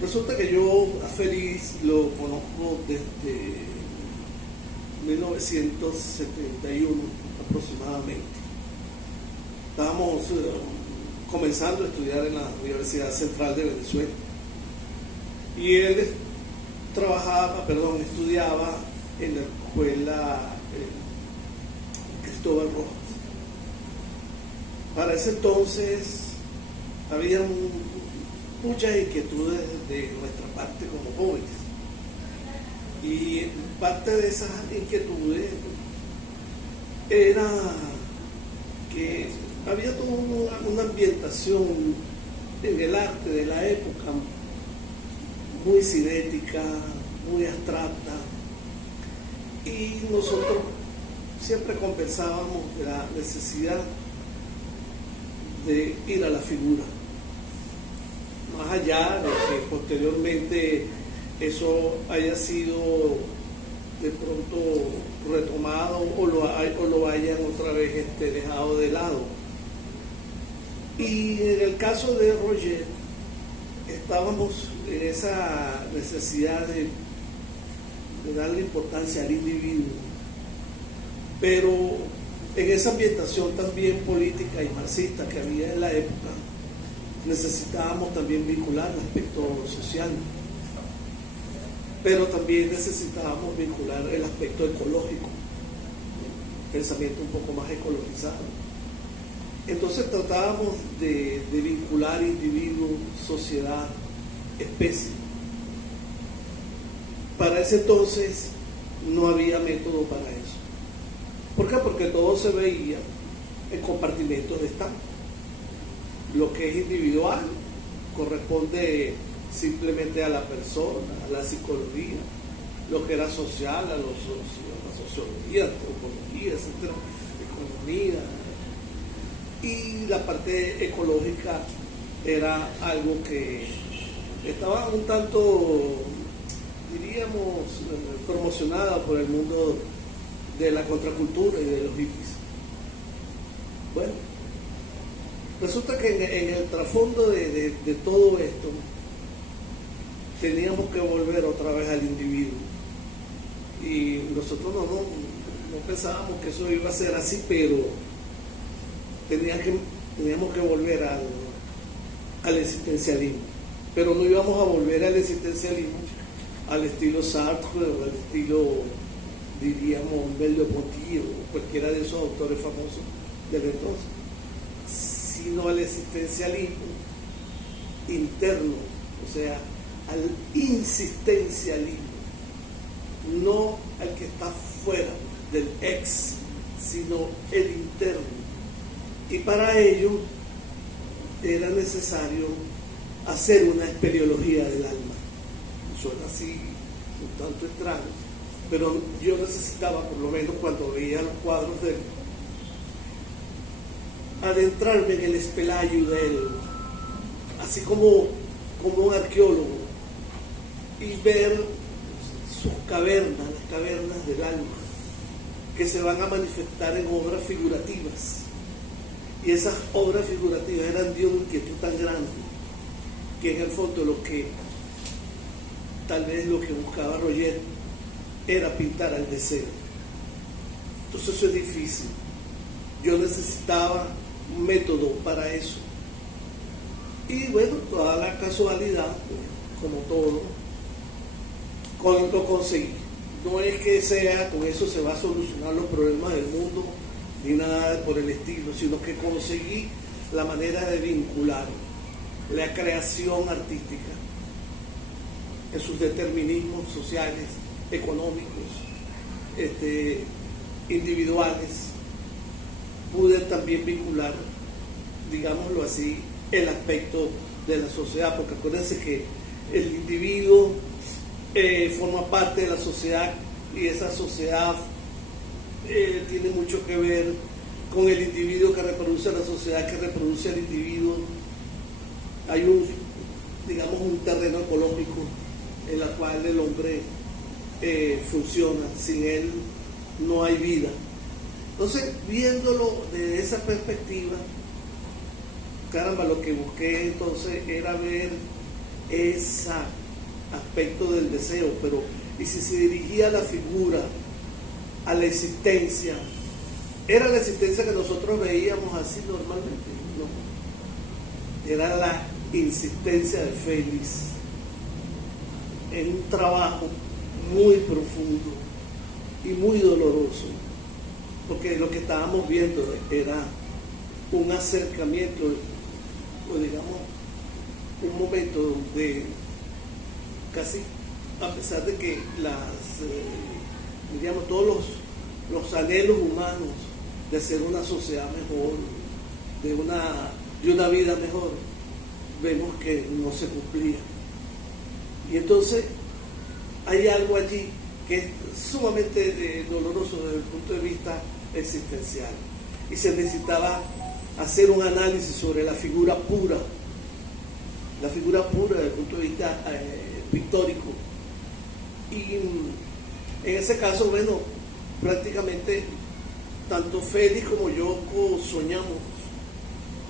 Resulta que yo a Félix lo conozco desde 1971 aproximadamente. Estábamos comenzando a estudiar en la Universidad Central de Venezuela, y él estudiaba en la escuela Cristóbal Rojas. Para ese entonces había muchas inquietudes de nuestra parte como jóvenes, y parte de esas inquietudes era que había toda una ambientación en el arte de la época muy cinética, muy abstracta, y nosotros siempre compensábamos la necesidad de ir a la figura, más allá de que posteriormente eso haya sido de pronto retomado o lo hayan otra vez dejado de lado. Y en el caso de Roget estábamos en esa necesidad de darle importancia al individuo, pero en esa ambientación también política y marxista que había en la época, necesitábamos también vincular el aspecto social, pero también necesitábamos vincular el aspecto ecológico, pensamiento un poco más ecologizado. Entonces tratábamos de vincular individuo, sociedad, especie. Para ese entonces no había método para eso. ¿Por qué? Porque todo se veía en compartimentos de Estado. Lo que es individual corresponde simplemente a la persona, a la psicología. Lo que era social, a la sociología, antropología, etcétera, economía. Y la parte ecológica era algo que estaba un tanto, diríamos, promocionada por el mundo de la contracultura y de los hippies. Bueno, resulta que en el trasfondo de todo esto teníamos que volver otra vez al individuo, y nosotros no pensábamos que eso iba a ser así, pero teníamos que volver al existencialismo, pero no íbamos a volver al existencialismo al estilo Sartre o al estilo, diríamos, Merleau-Ponty o cualquiera de esos autores famosos del entonces, sino al existencialismo interno, o sea, al insistencialismo, no al que está fuera del ex, sino el interno. Y para ello era necesario hacer una espeleología del alma. Suena así un tanto extraño, pero yo necesitaba, por lo menos cuando veía los cuadros de él, adentrarme en el espelayo de él, así como un arqueólogo, y ver sus cavernas, las cavernas del alma, que se van a manifestar en obras figurativas. Y esas obras figurativas eran de una inquietud tan grande que en el fondo tal vez lo que buscaba Roger era pintar al deseo. Entonces eso es difícil. Yo necesitaba un método para eso. Y bueno, toda la casualidad, como todo, lo conseguí. No es que con eso se va a solucionar los problemas del mundo, ni nada por el estilo, sino que conseguí la manera de vincular la creación artística en sus determinismos sociales, económicos, individuales. Pude también vincular, digámoslo así, el aspecto de la sociedad, porque acuérdense que el individuo forma parte de la sociedad, y esa sociedad tiene mucho que ver con el individuo que reproduce la sociedad, que reproduce al individuo. Hay un terreno ecológico en el cual el hombre funciona. Sin él no hay vida. Entonces, viéndolo desde esa perspectiva, caramba, lo que busqué entonces era ver ese aspecto del deseo, pero y si se dirigía a la figura, a la existencia, ¿era la existencia que nosotros veíamos así normalmente? No. Era la insistencia de Félix en un trabajo muy profundo y muy doloroso, porque lo que estábamos viendo era un acercamiento, o digamos, un momento donde casi, a pesar de que todos los anhelos humanos de hacer una sociedad mejor, de una vida mejor, vemos que no se cumplía. Y entonces hay algo allí que es sumamente doloroso desde el punto de vista existencial, y se necesitaba hacer un análisis sobre la figura pura desde el punto de vista pictórico. Y en ese caso, bueno, prácticamente tanto Félix como yo soñamos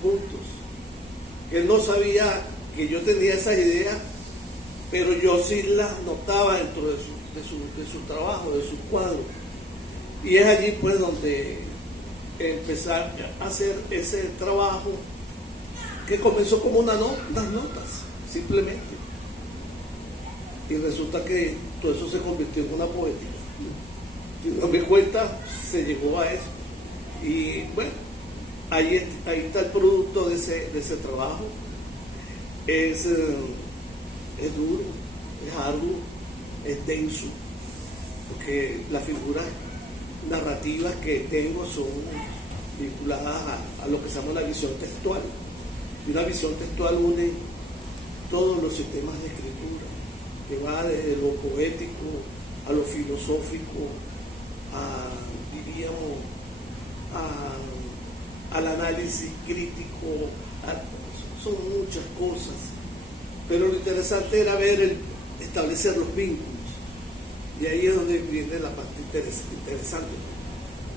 juntos. Él no sabía que yo tenía esas ideas, pero yo sí las notaba dentro de su trabajo, de sus cuadros. Y es allí pues donde empezar a hacer ese trabajo que comenzó como unas notas, simplemente. Y resulta que todo eso se convirtió en una poética. Si no me cuenta, se llegó a eso. Y bueno, ahí está el producto de ese trabajo. Es duro, es arduo, es denso, porque las figuras narrativas que tengo son vinculadas a lo que se llama la visión textual. Y una visión textual une todos los sistemas de escritura, que va desde lo poético a lo filosófico, al análisis crítico, son muchas cosas. Pero lo interesante era establecer los vínculos. Y ahí es donde viene la parte interesante.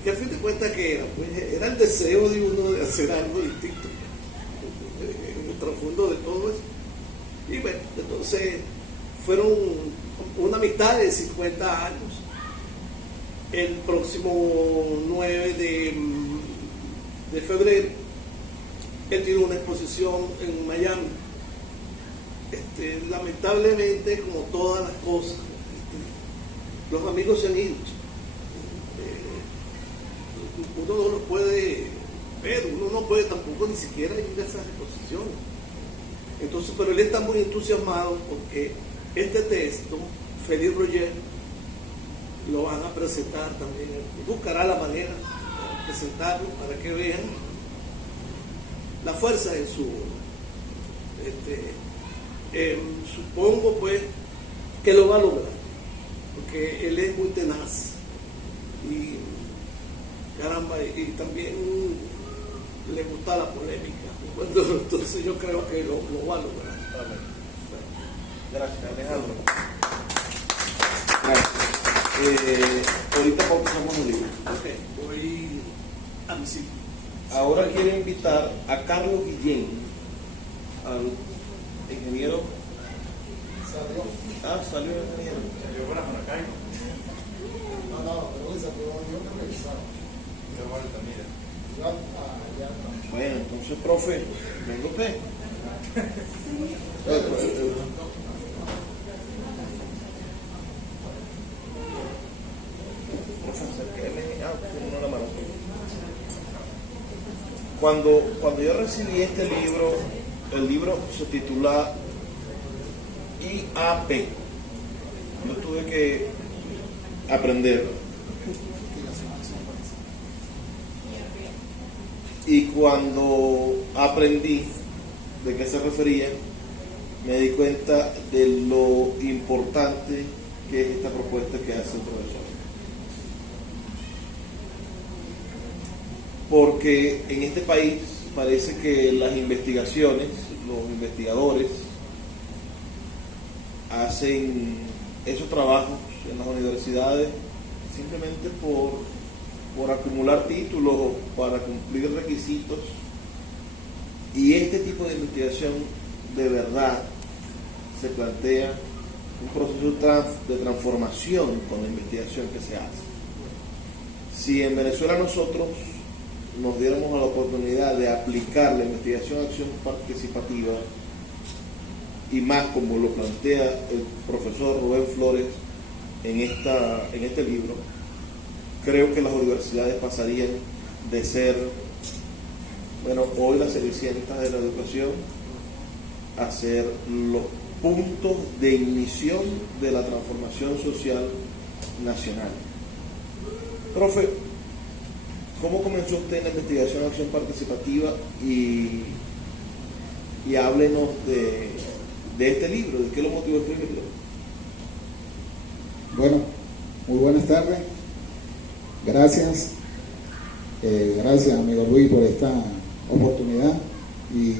Que a fin de cuentas, ¿qué era? Pues era el deseo de uno de hacer algo distinto, en el trasfondo de todo eso. Y bueno, entonces fueron una amistad de 50 años. El próximo 9 de febrero, él tiene una exposición en Miami. Lamentablemente, como todas las cosas, los amigos se han ido. Uno no los puede ver, uno no puede tampoco ni siquiera ir a esas exposiciones. Entonces, pero él está muy entusiasmado porque este texto, Félix Roger, lo van a presentar también. Buscará la manera de presentarlo para que vean la fuerza de su obra. Supongo pues que lo va a lograr, porque él es muy tenaz y caramba, y también le gusta la polémica. Entonces yo creo que lo va a lograr. Amén. Gracias, Alejandro. Gracias. Ahorita comenzamos el libro. Ok, voy a mi sitio. Ahora quiero invitar a Carlos Guillén, al ingeniero. Salió el ingeniero. Yo para Maracaibo. De vuelta, mira. Bueno, entonces, profe, venga usted. Profe, acérqueme. Tiene una mano. Cuando yo recibí este libro, el libro se titula IAP. Yo tuve que aprender. Y cuando aprendí de qué se refería, me di cuenta de lo importante que es esta propuesta que hace el profesor. Porque en este país parece que las investigaciones, los investigadores, hacen esos trabajos en las universidades simplemente por acumular títulos o para cumplir requisitos, y este tipo de investigación de verdad se plantea un proceso de transformación con la investigación que se hace. Si en Venezuela nosotros nos diéramos a la oportunidad de aplicar la investigación a acción participativa, y más como lo plantea el profesor Rubén Flores en este libro, creo que las universidades pasarían de ser, bueno, hoy las cenicientas de la educación, a ser los puntos de ignición de la transformación social nacional. Profe, ¿cómo comenzó usted en la investigación de acción participativa? Y háblenos de este libro, ¿de qué lo motivó a escribirlo? Bueno, muy buenas tardes. Gracias. Gracias, amigo Luis, por esta oportunidad y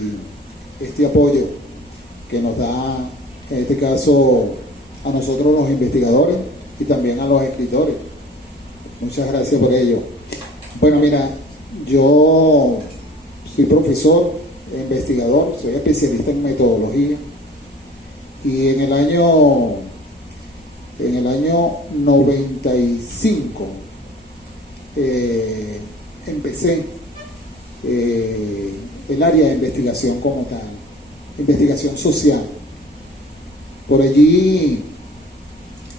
este apoyo que nos da, en este caso, a nosotros los investigadores y también a los escritores. Muchas gracias por ello. Bueno, mira, yo soy profesor, investigador, soy especialista en metodología, y en el año 95 empecé el área de investigación como tal, investigación social. Por allí,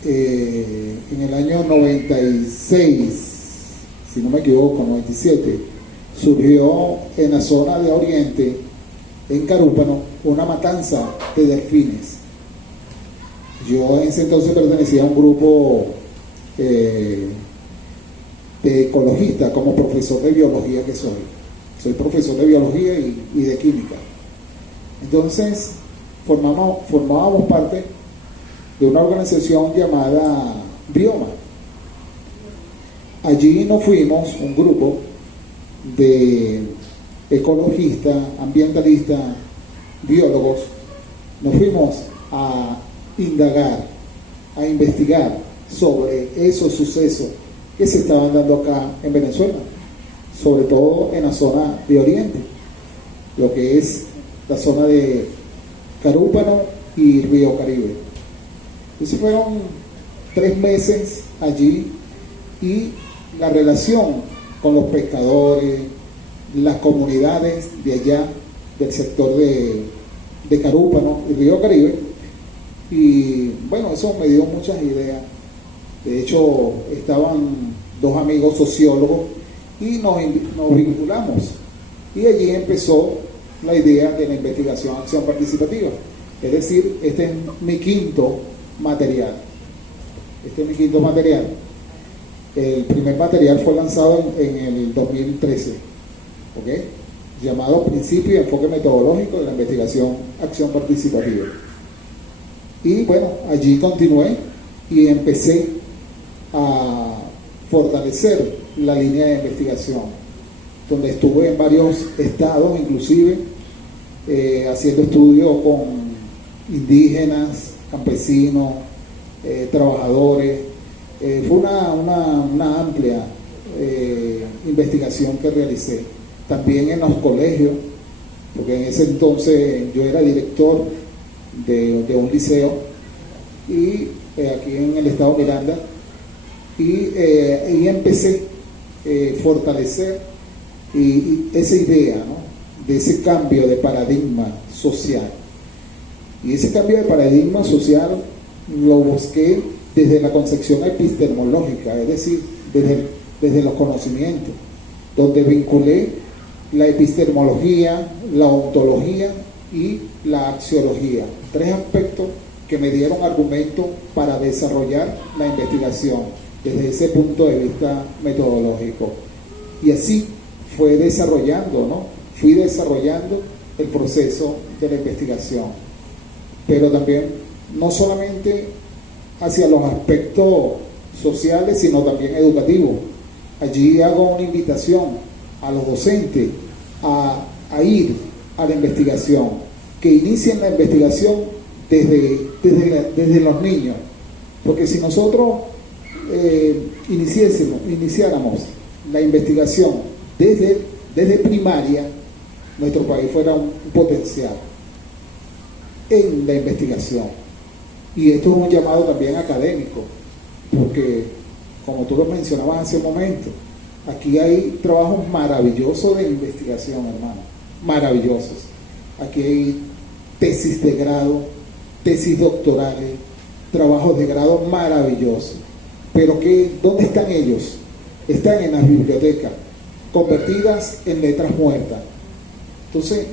en el año 96, si no me equivoco, 97, surgió en la zona de Oriente, en Carúpano, una matanza de delfines. Yo en ese entonces pertenecía a un grupo de ecologistas, como profesor de biología que soy profesor de biología y de química. Entonces formábamos parte de una organización llamada Bioma. Allí nos fuimos, un grupo de ecologistas, ambientalistas, biólogos, nos fuimos a indagar, a investigar sobre esos sucesos que se estaban dando acá en Venezuela, sobre todo en la zona de Oriente, lo que es la zona de Carúpano y Río Caribe. Entonces fueron 3 meses allí, y la relación con los pescadores, las comunidades de allá, del sector de Carúpano y Río Caribe, y bueno, eso me dio muchas ideas. De hecho, estaban 2 amigos sociólogos y nos vinculamos, y allí empezó la idea de la investigación acción participativa. Es decir, este es mi quinto material. El primer material fue lanzado en el 2013, ¿ok? llamado Principio y Enfoque Metodológico de la Investigación Acción Participativa. Y bueno, allí continué y empecé a fortalecer la línea de investigación, donde estuve en varios estados, inclusive haciendo estudios con indígenas, campesinos, trabajadores. Fue una amplia investigación que realicé. También en los colegios, porque en ese entonces yo era director de un liceo y aquí en el estado Miranda, y empecé a fortalecer y esa idea, ¿no?, de ese cambio de paradigma social. Y ese cambio de paradigma social lo busqué desde la concepción epistemológica, es decir, desde los conocimientos, donde vinculé la epistemología, la ontología y la axiología, 3 aspectos que me dieron argumentos para desarrollar la investigación desde ese punto de vista metodológico. Y así fui desarrollando el proceso de la investigación, pero también no solamente hacia los aspectos sociales, sino también educativos. Allí hago una invitación a los docentes a ir a la investigación, que inicien la investigación desde los niños, porque si nosotros iniciáramos la investigación desde primaria, nuestro país fuera un potencial en la investigación. Y esto es un llamado también académico, porque como tú lo mencionabas hace un momento, aquí hay trabajos maravillosos de investigación, hermano, maravillosos. Aquí hay tesis de grado, tesis doctorales, trabajos de grado maravillosos. Pero ¿dónde están ellos? Están en las bibliotecas, convertidas en letras muertas. Entonces,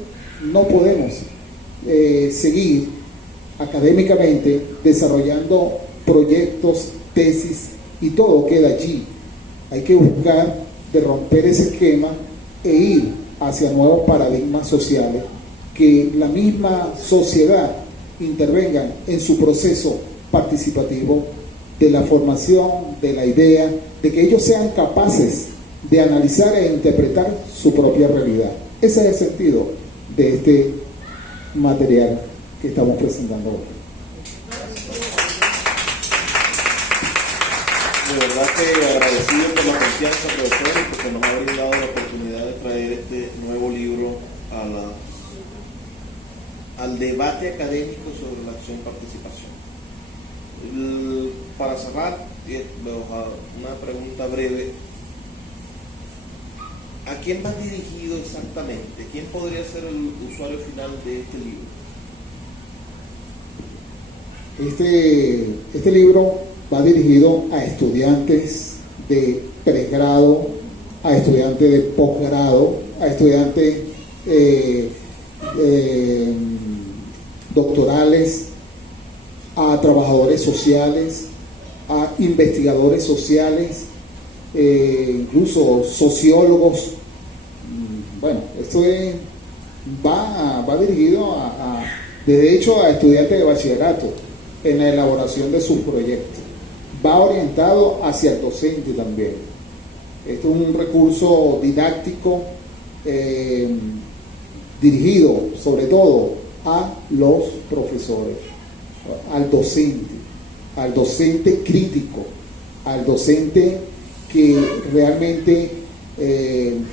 no podemos seguir académicamente desarrollando proyectos, tesis, y todo queda allí. Hay que buscar de romper ese esquema e ir hacia nuevos paradigmas sociales, que la misma sociedad intervenga en su proceso participativo de la formación de la idea, de que ellos sean capaces de analizar e interpretar su propia realidad. Ese es el sentido de este material que estamos presentando hoy. De verdad que agradecido por la confianza, profesor, porque nos ha brindado la oportunidad de traer este nuevo libro al debate académico sobre la acción y participación. Para cerrar, una pregunta breve. ¿A quién va dirigido exactamente? ¿Quién podría ser el usuario final de este libro? Este libro va dirigido a estudiantes de pregrado, a estudiantes de posgrado, a estudiantes doctorales, a trabajadores sociales, a investigadores sociales, incluso sociólogos. Bueno, esto va dirigido de hecho a estudiantes de bachillerato en la elaboración de sus proyectos. Va orientado hacia el docente también. Esto es un recurso didáctico dirigido sobre todo a los profesores, al docente crítico, al docente que realmente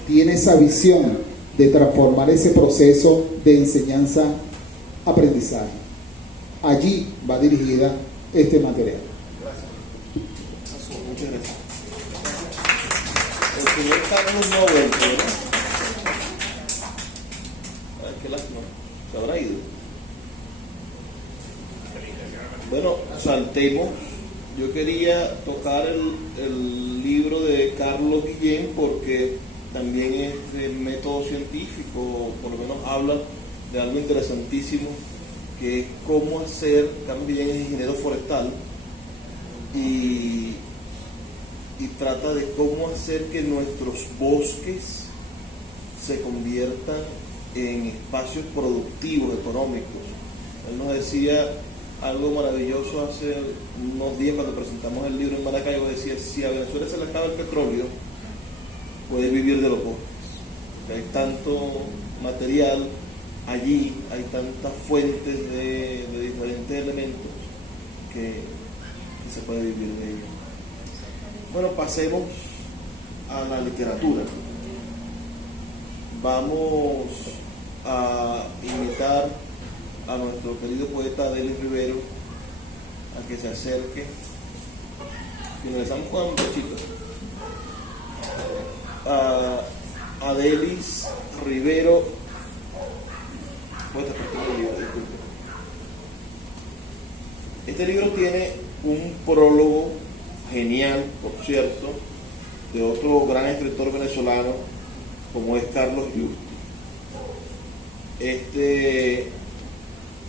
tiene esa visión de transformar ese proceso de enseñanza-aprendizaje. Allí va dirigida este material. Muchas gracias. El señor Carlos Nobel, ¿verdad? Ay, qué lástima, se habrá ido. Bueno, saltemos. Yo quería tocar el libro de Carlos Guillén porque también es de método científico, por lo menos habla de algo interesantísimo, que es cómo hacer, también es ingeniero forestal, y trata de cómo hacer que nuestros bosques se conviertan en espacios productivos, económicos. Él nos decía algo maravilloso hace unos días cuando presentamos el libro en Maracaibo. Decía, si a Venezuela se le acaba el petróleo, puede vivir de los bosques. Hay tanto material allí, hay tantas fuentes de diferentes elementos que se puede vivir de ellos. Bueno, pasemos a la literatura. Vamos a invitar a nuestro querido poeta Adelis Rivero a que se acerque. Finalizamos con un cachito. Adelis Rivero, poeta, disculpe. Este libro tiene un prólogo genial, por cierto, de otro gran escritor venezolano como es Carlos Yusti.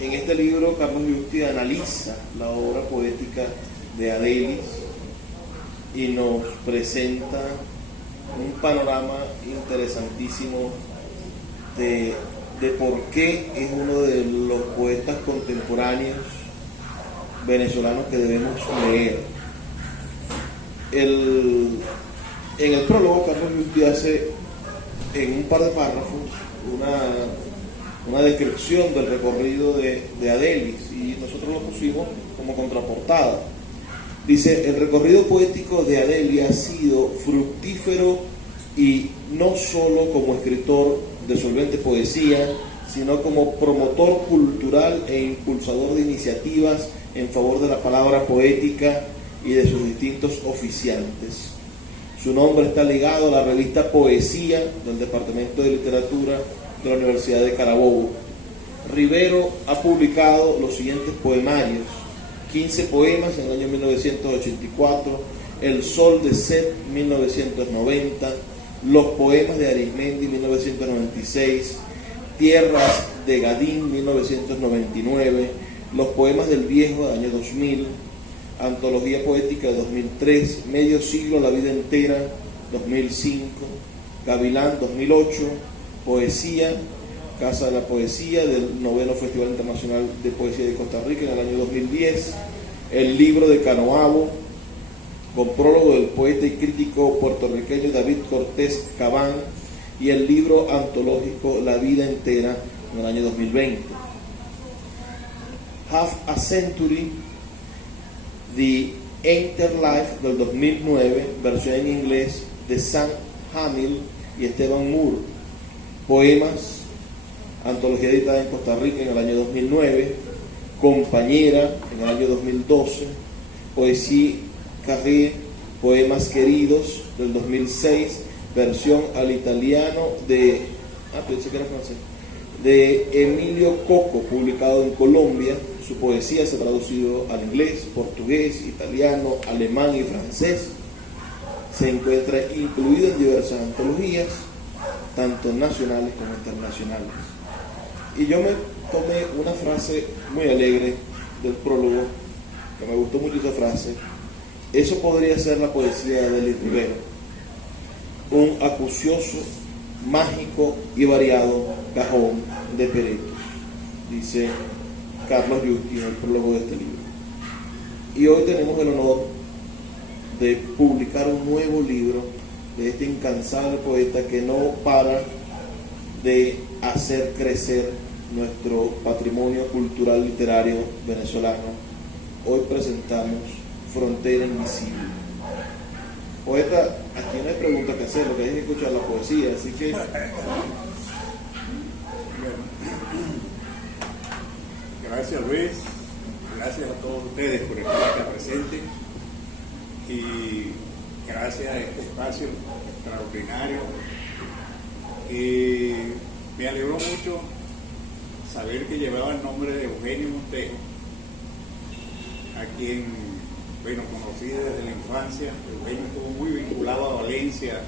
En este libro Carlos Yusti analiza la obra poética de Adelis y nos presenta un panorama interesantísimo de por qué es uno de los poetas contemporáneos venezolanos que debemos leer. En el prólogo, Carlos Yusti hace en un par de párrafos una descripción del recorrido de Adelis, y nosotros lo pusimos como contraportada. Dice: el recorrido poético de Adelis ha sido fructífero, y no solo como escritor de solvente poesía, sino como promotor cultural e impulsador de iniciativas en favor de la palabra poética y de sus distintos oficiantes. Su nombre está ligado a la revista Poesía del Departamento de Literatura de la Universidad de Carabobo. Rivero ha publicado los siguientes poemarios: 15 poemas en el año 1984, El Sol de Set 1990, Los poemas de Arismendi 1996, Tierras de Gadín 1999, Los poemas del Viejo del año 2000, Antología Poética de 2003, Medio siglo, la vida entera 2005, Gavilán 2008, Poesía, Casa de la Poesía del 9º Festival Internacional de Poesía de Costa Rica en el año 2010, el libro de Canoabo, con prólogo del poeta y crítico puertorriqueño David Cortés Cabán, y el libro antológico La vida entera en el año 2020. Half a Century, The Enter Life del 2009, versión en inglés de Sam Hamill y Esteban Moore. Poemas, antología editada en Costa Rica en el año 2009, Compañera en el año 2012, Poesía Carré, Poemas queridos del 2006, versión al italiano pensé que era francés, de Emilio Coco, publicado en Colombia. Su poesía se ha traducido al inglés, portugués, italiano, alemán y francés. Se encuentra incluido en diversas antologías, tanto nacionales como internacionales. Y yo me tomé una frase muy alegre del prólogo, que me gustó mucho esa frase. Eso podría ser la poesía de Adelis Rivero, un acucioso, mágico y variado cajón de peretos, dice Carlos Yusti en el prólogo de este libro. Y hoy tenemos el honor de publicar un nuevo libro de este incansable poeta que no para de hacer crecer nuestro patrimonio cultural literario venezolano. Hoy presentamos Frontera Invisible. Poeta, aquí no hay pregunta que hacer, lo que hay que escuchar la poesía, así que... Gracias, Luis, gracias a todos ustedes por estar acá presentes, y gracias a este espacio extraordinario. Y me alegró mucho saber que llevaba el nombre de Eugenio Montejo, a quien, bueno, conocí desde la infancia. Eugenio estuvo muy vinculado a Valencia,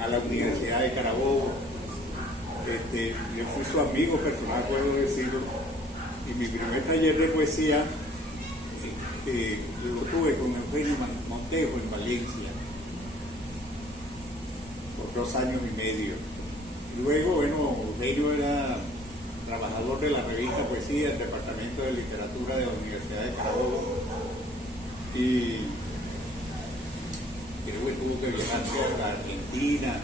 a la Universidad de Carabobo. Yo fui su amigo personal, puedo decirlo, y mi primer taller de poesía lo tuve con Eugenio Montejo en Valencia por 2 años y medio. Luego, bueno, Eugenio era trabajador de la revista Poesía, el Departamento de Literatura de la Universidad de Carabobo, y creo que tuvo que viajar a la Argentina,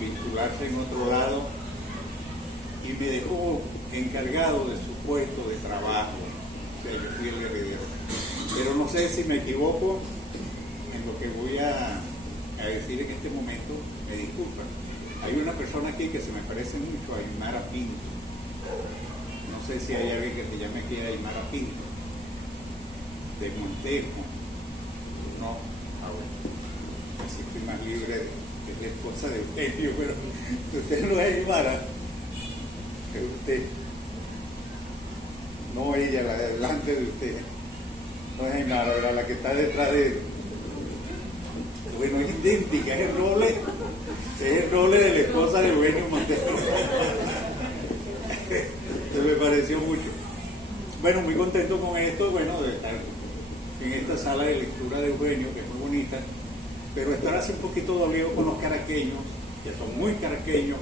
vincularse en otro lado, y me dejó encargado de su puesto de trabajo. O sea, yo fui el heredero. Pero no sé si me equivoco en lo que voy a decir en este momento, me disculpan. Hay una persona aquí que se me parece mucho a Aymara Pinto. No sé si hay alguien que se llame aquí Aymara Pinto, de Montejo. No, bueno, así estoy más libre, que es la esposa de Eugenio, pero usted no es Aymara. Es usted, no ella, la de delante de usted, no es Aymara, era la que está detrás de, bueno, es idéntica, es el roble de la esposa de Eugenio Montero. Se me pareció mucho. Bueno, muy contento con esto, bueno, de estar en esta sala de lectura de Eugenio, que es muy bonita, pero estar así un poquito dolido con los caraqueños, que son muy caraqueños,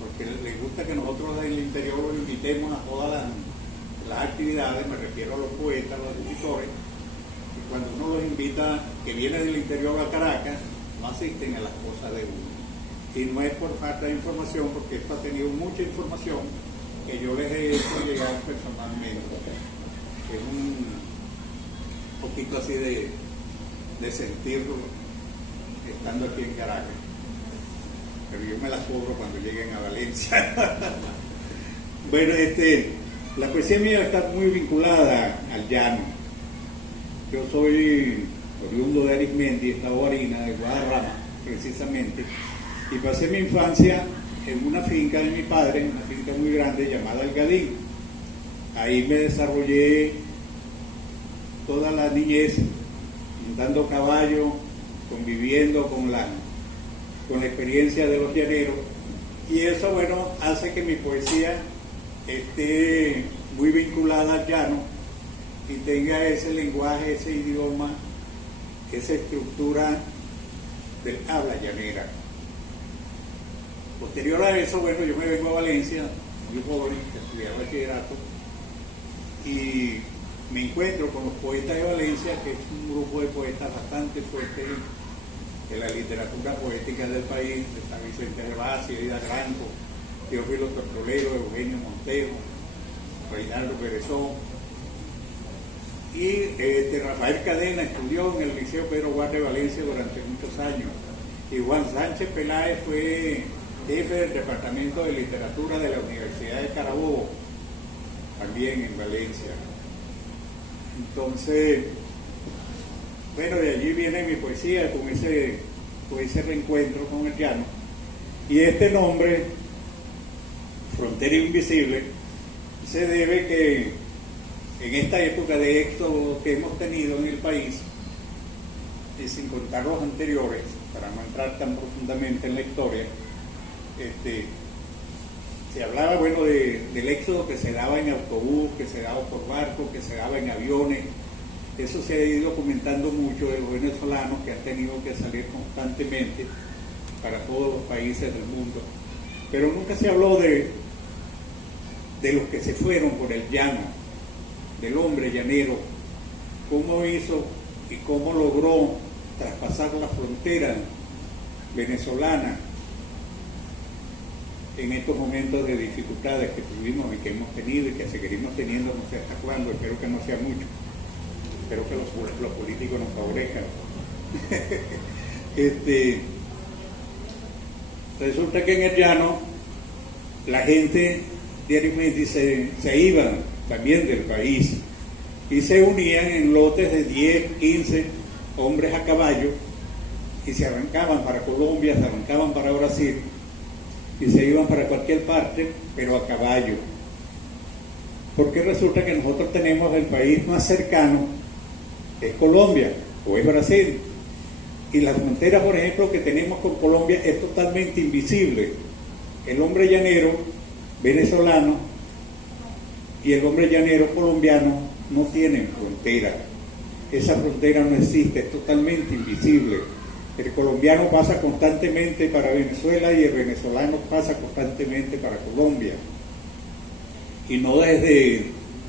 porque les gusta que nosotros en el interior los invitemos a todas las actividades, me refiero a los poetas, a los escritores, y cuando uno los invita, que vienen del interior a Caracas, no asisten a las cosas de uno. Y no es por falta de información, porque esto ha tenido mucha información que yo les he hecho llegar personalmente. Es un poquito así de sentirlo estando aquí en Caracas. Pero yo me las cobro cuando lleguen a Valencia. Bueno, la poesía mía está muy vinculada al llano. Yo soy oriundo de Arismendi, estado Guarina, de Guadarrama, precisamente, y pasé mi infancia en una finca de mi padre, una finca muy grande llamada El Gadín. Ahí me desarrollé toda la niñez, montando caballo, conviviendo con la experiencia de los llaneros, y eso, bueno, hace que mi poesía esté muy vinculada al llano y tenga ese lenguaje, ese idioma, esa estructura del habla llanera. Posterior a eso, bueno, yo me vengo a Valencia, muy joven, que estudiaba bachillerato, y me encuentro con los poetas de Valencia, que es un grupo de poetas bastante fuerte de la literatura poética del país. Está Vicente Gervasio, Ida Granco, Teófilo Tortolero, Eugenio Montero, Reinaldo Perezón, y Rafael Cadena estudió en el Liceo Pedro Guard de Valencia durante muchos años, y Juan Sánchez Peláez fue jefe del Departamento de Literatura de la Universidad de Carabobo, también en Valencia. Entonces, bueno, de allí viene mi poesía, con ese reencuentro con el llano. Y este nombre, Frontera Invisible, se debe que en esta época de éxodo que hemos tenido en el país, y sin contar los anteriores, para no entrar tan profundamente en la historia, se hablaba, bueno, del éxodo que se daba en autobús, que se daba por barco, que se daba en aviones. Eso se ha ido comentando mucho de los venezolanos que han tenido que salir constantemente para todos los países del mundo. Pero nunca se habló de los que se fueron por el llano, del hombre llanero, cómo hizo y cómo logró traspasar la frontera venezolana en estos momentos de dificultades que tuvimos y que hemos tenido y que seguiremos teniendo, no sé hasta cuándo, espero que no sea mucho. Espero que los políticos nos favorezcan. Resulta que en el llano la gente diariamente se iban también del país y se unían en lotes de 10, 15 hombres a caballo y se arrancaban para Colombia, se arrancaban para Brasil y se iban para cualquier parte, pero a caballo. Porque resulta que nosotros tenemos el país más cercano, es Colombia o es Brasil, y la frontera, por ejemplo, que tenemos con Colombia es totalmente invisible. El hombre llanero venezolano y el hombre llanero colombiano no tienen frontera. Esa frontera no existe, es totalmente invisible. El colombiano pasa constantemente para Venezuela y el venezolano pasa constantemente para Colombia. Y no desde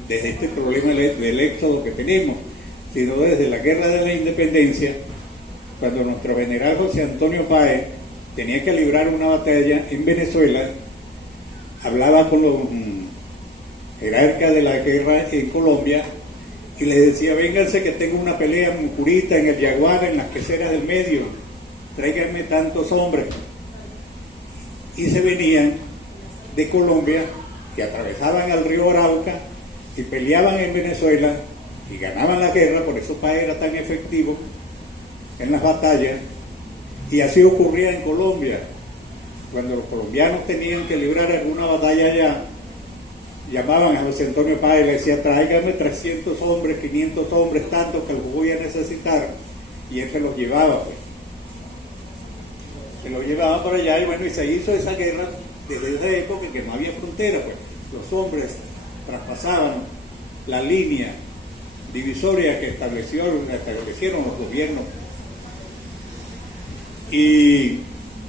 este problema del éxodo que tenemos, sino desde la guerra de la independencia, cuando nuestro general José Antonio Páez tenía que librar una batalla en Venezuela, hablaba con los jerarcas de la guerra en Colombia y les decía: vénganse que tengo una pelea en Mucurita, en el Yaguar, en las queseras del medio, tráiganme tantos hombres. Y se venían de Colombia, que atravesaban al río Arauca y peleaban en Venezuela y ganaban la guerra. Por eso Páez era tan efectivo en las batallas. Y así ocurría en Colombia. Cuando los colombianos tenían que librar alguna batalla allá, llamaban a José Antonio Páez y le decía: tráigame 300 hombres, 500 hombres, tantos que los voy a necesitar. Y él se los llevaba, pues. Se los llevaba para allá, y bueno, y se hizo esa guerra desde esa época que no había frontera, pues. Los hombres traspasaban la línea divisoria que establecieron los gobiernos. Y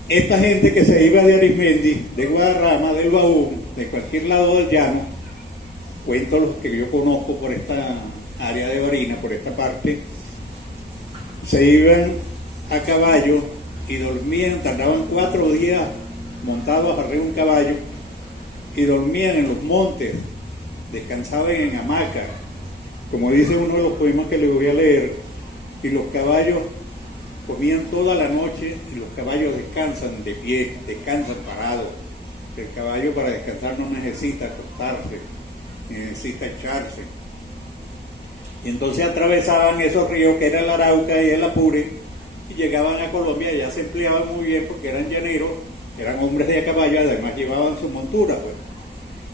esta gente que se iba de Arismendi, de Guadarrama, del Baú, de cualquier lado del llano, cuento los que yo conozco por esta área de Barinas, por esta parte, se iban a caballo y dormían, tardaban 4 días montados arriba de un caballo y dormían en los montes, descansaban en hamacas, como dice uno de los poemas que les voy a leer, y los caballos comían toda la noche y los caballos descansan de pie, descansan parados. El caballo para descansar no necesita acostarse, necesita echarse. Y entonces atravesaban esos ríos que era el Arauca y el Apure y llegaban a Colombia. Ya se empleaban muy bien porque eran llaneros, eran hombres de a caballo, además llevaban su montura, pues.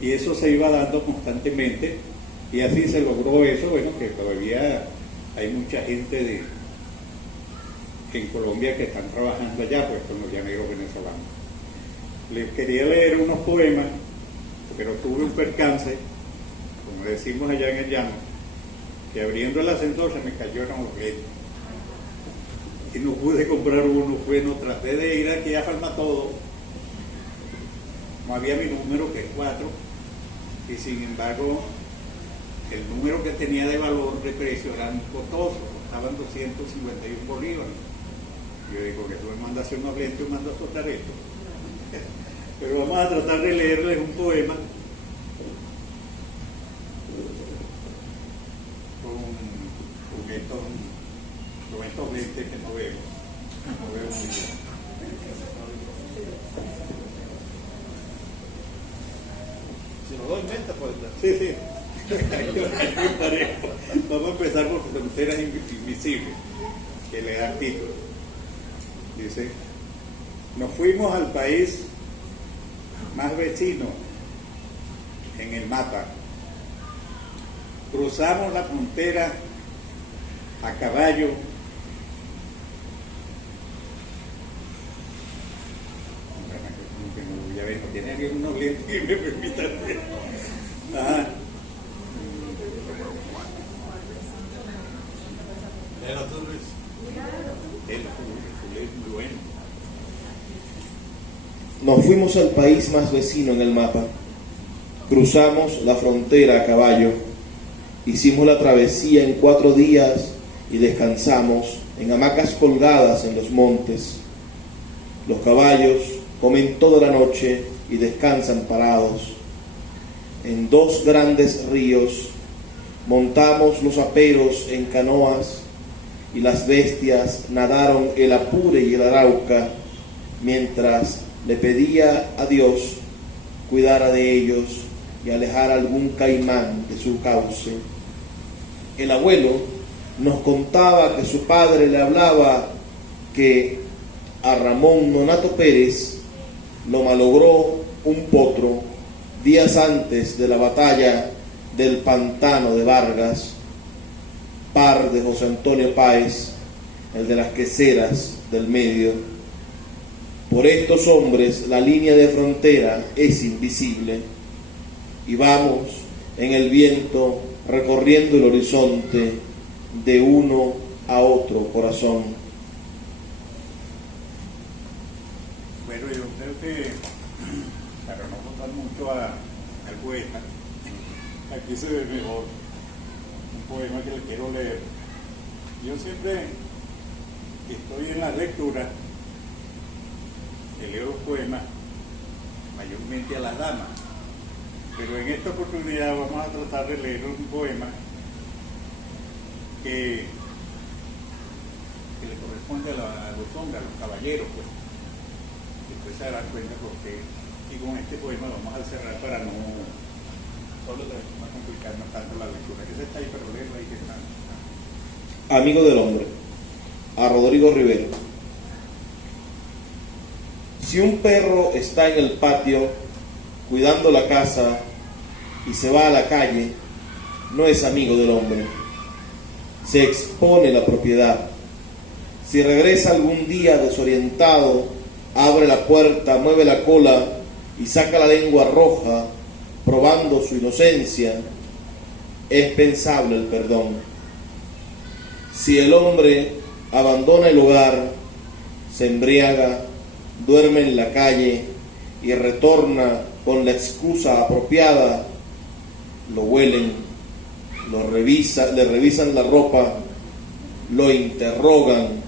Y eso se iba dando constantemente y así se logró eso. Bueno, que todavía hay mucha gente en Colombia que están trabajando allá, pues, con los llaneros venezolanos. Les quería leer unos poemas, pero tuve un percance, como decimos allá en el llano, que abriendo el ascensor se me cayeron los lentes y no pude comprar uno. Bueno, traté de ir aquí a Farmatodo, no había mi número, que es 4, y sin embargo el número que tenía de valor de precio era muy costoso, costaban 251 bolívares. Yo digo que tú me mandas hacer unos lentes y mandas a soltar esto. Pero vamos a tratar de leerles un poema con estos lentes que no veo muy bien. Si no doy meta, pues. Sí, sí. Vamos a empezar por Fronteras Invisibles, que le da título. Dice: nos fuimos al país más vecino en el mapa. Cruzamos la frontera a caballo. Ya ven, no tiene algunos lentes que me permitan ver. Ajá. Nos fuimos al país más vecino en el mapa. Cruzamos la frontera a caballo. Hicimos la travesía en 4 días y descansamos en hamacas colgadas en los montes. Los caballos comen toda la noche y descansan parados. En 2 grandes ríos montamos los aperos en canoas y las bestias nadaron el Apure y el Arauca, mientras le pedía a Dios cuidara de ellos y alejara algún caimán de su cauce. El abuelo nos contaba que su padre le hablaba que a Ramón Nonato Pérez lo malogró un potro días antes de la batalla del Pantano de Vargas, par de José Antonio Páez, el de las queseras del medio. Por estos hombres la línea de frontera es invisible y vamos en el viento recorriendo el horizonte de uno a otro corazón. que, para no contar mucho al poeta, aquí se ve mejor un poema que le quiero leer. Yo siempre que estoy en la lectura, leo los poemas mayormente a las damas, pero en esta oportunidad vamos a tratar de leer un poema que le corresponde a los hombres, a los caballeros, pues. Después se darán cuenta por qué. Y con este poema vamos a cerrar para no complicarnos tanto la lectura. Ese está ahí, pero léelo ahí que está. Amigo del hombre, a Rodrigo Rivera. Si un perro está en el patio cuidando la casa y se va a la calle, no es amigo del hombre. Se expone la propiedad. Si regresa algún día desorientado, abre la puerta, mueve la cola y saca la lengua roja, probando su inocencia, es pensable el perdón. Si el hombre abandona el hogar, se embriaga, duerme en la calle y retorna con la excusa apropiada, lo huelen, le revisan la ropa, lo interrogan,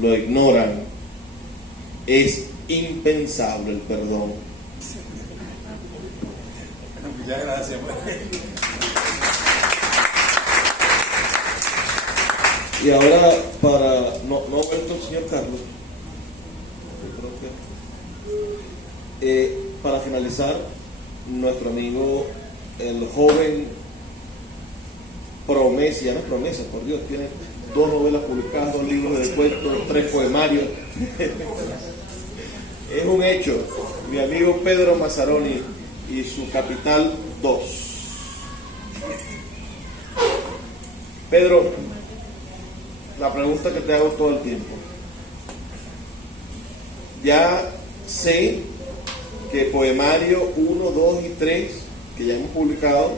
lo ignoran, es impensable el perdón. Muchas gracias. Y ahora, para no ver el señor Carlos, para finalizar, nuestro amigo, el joven promesa, ya no es promesa, por Dios, tiene 2 novelas publicadas, 2 libros de cuentos, 3 poemarios. Es un hecho, mi amigo Pedro Mazzaroni y su Capital 2. Pedro, la pregunta que te hago todo el tiempo. Ya sé que poemario 1, 2 y 3, que ya hemos publicado,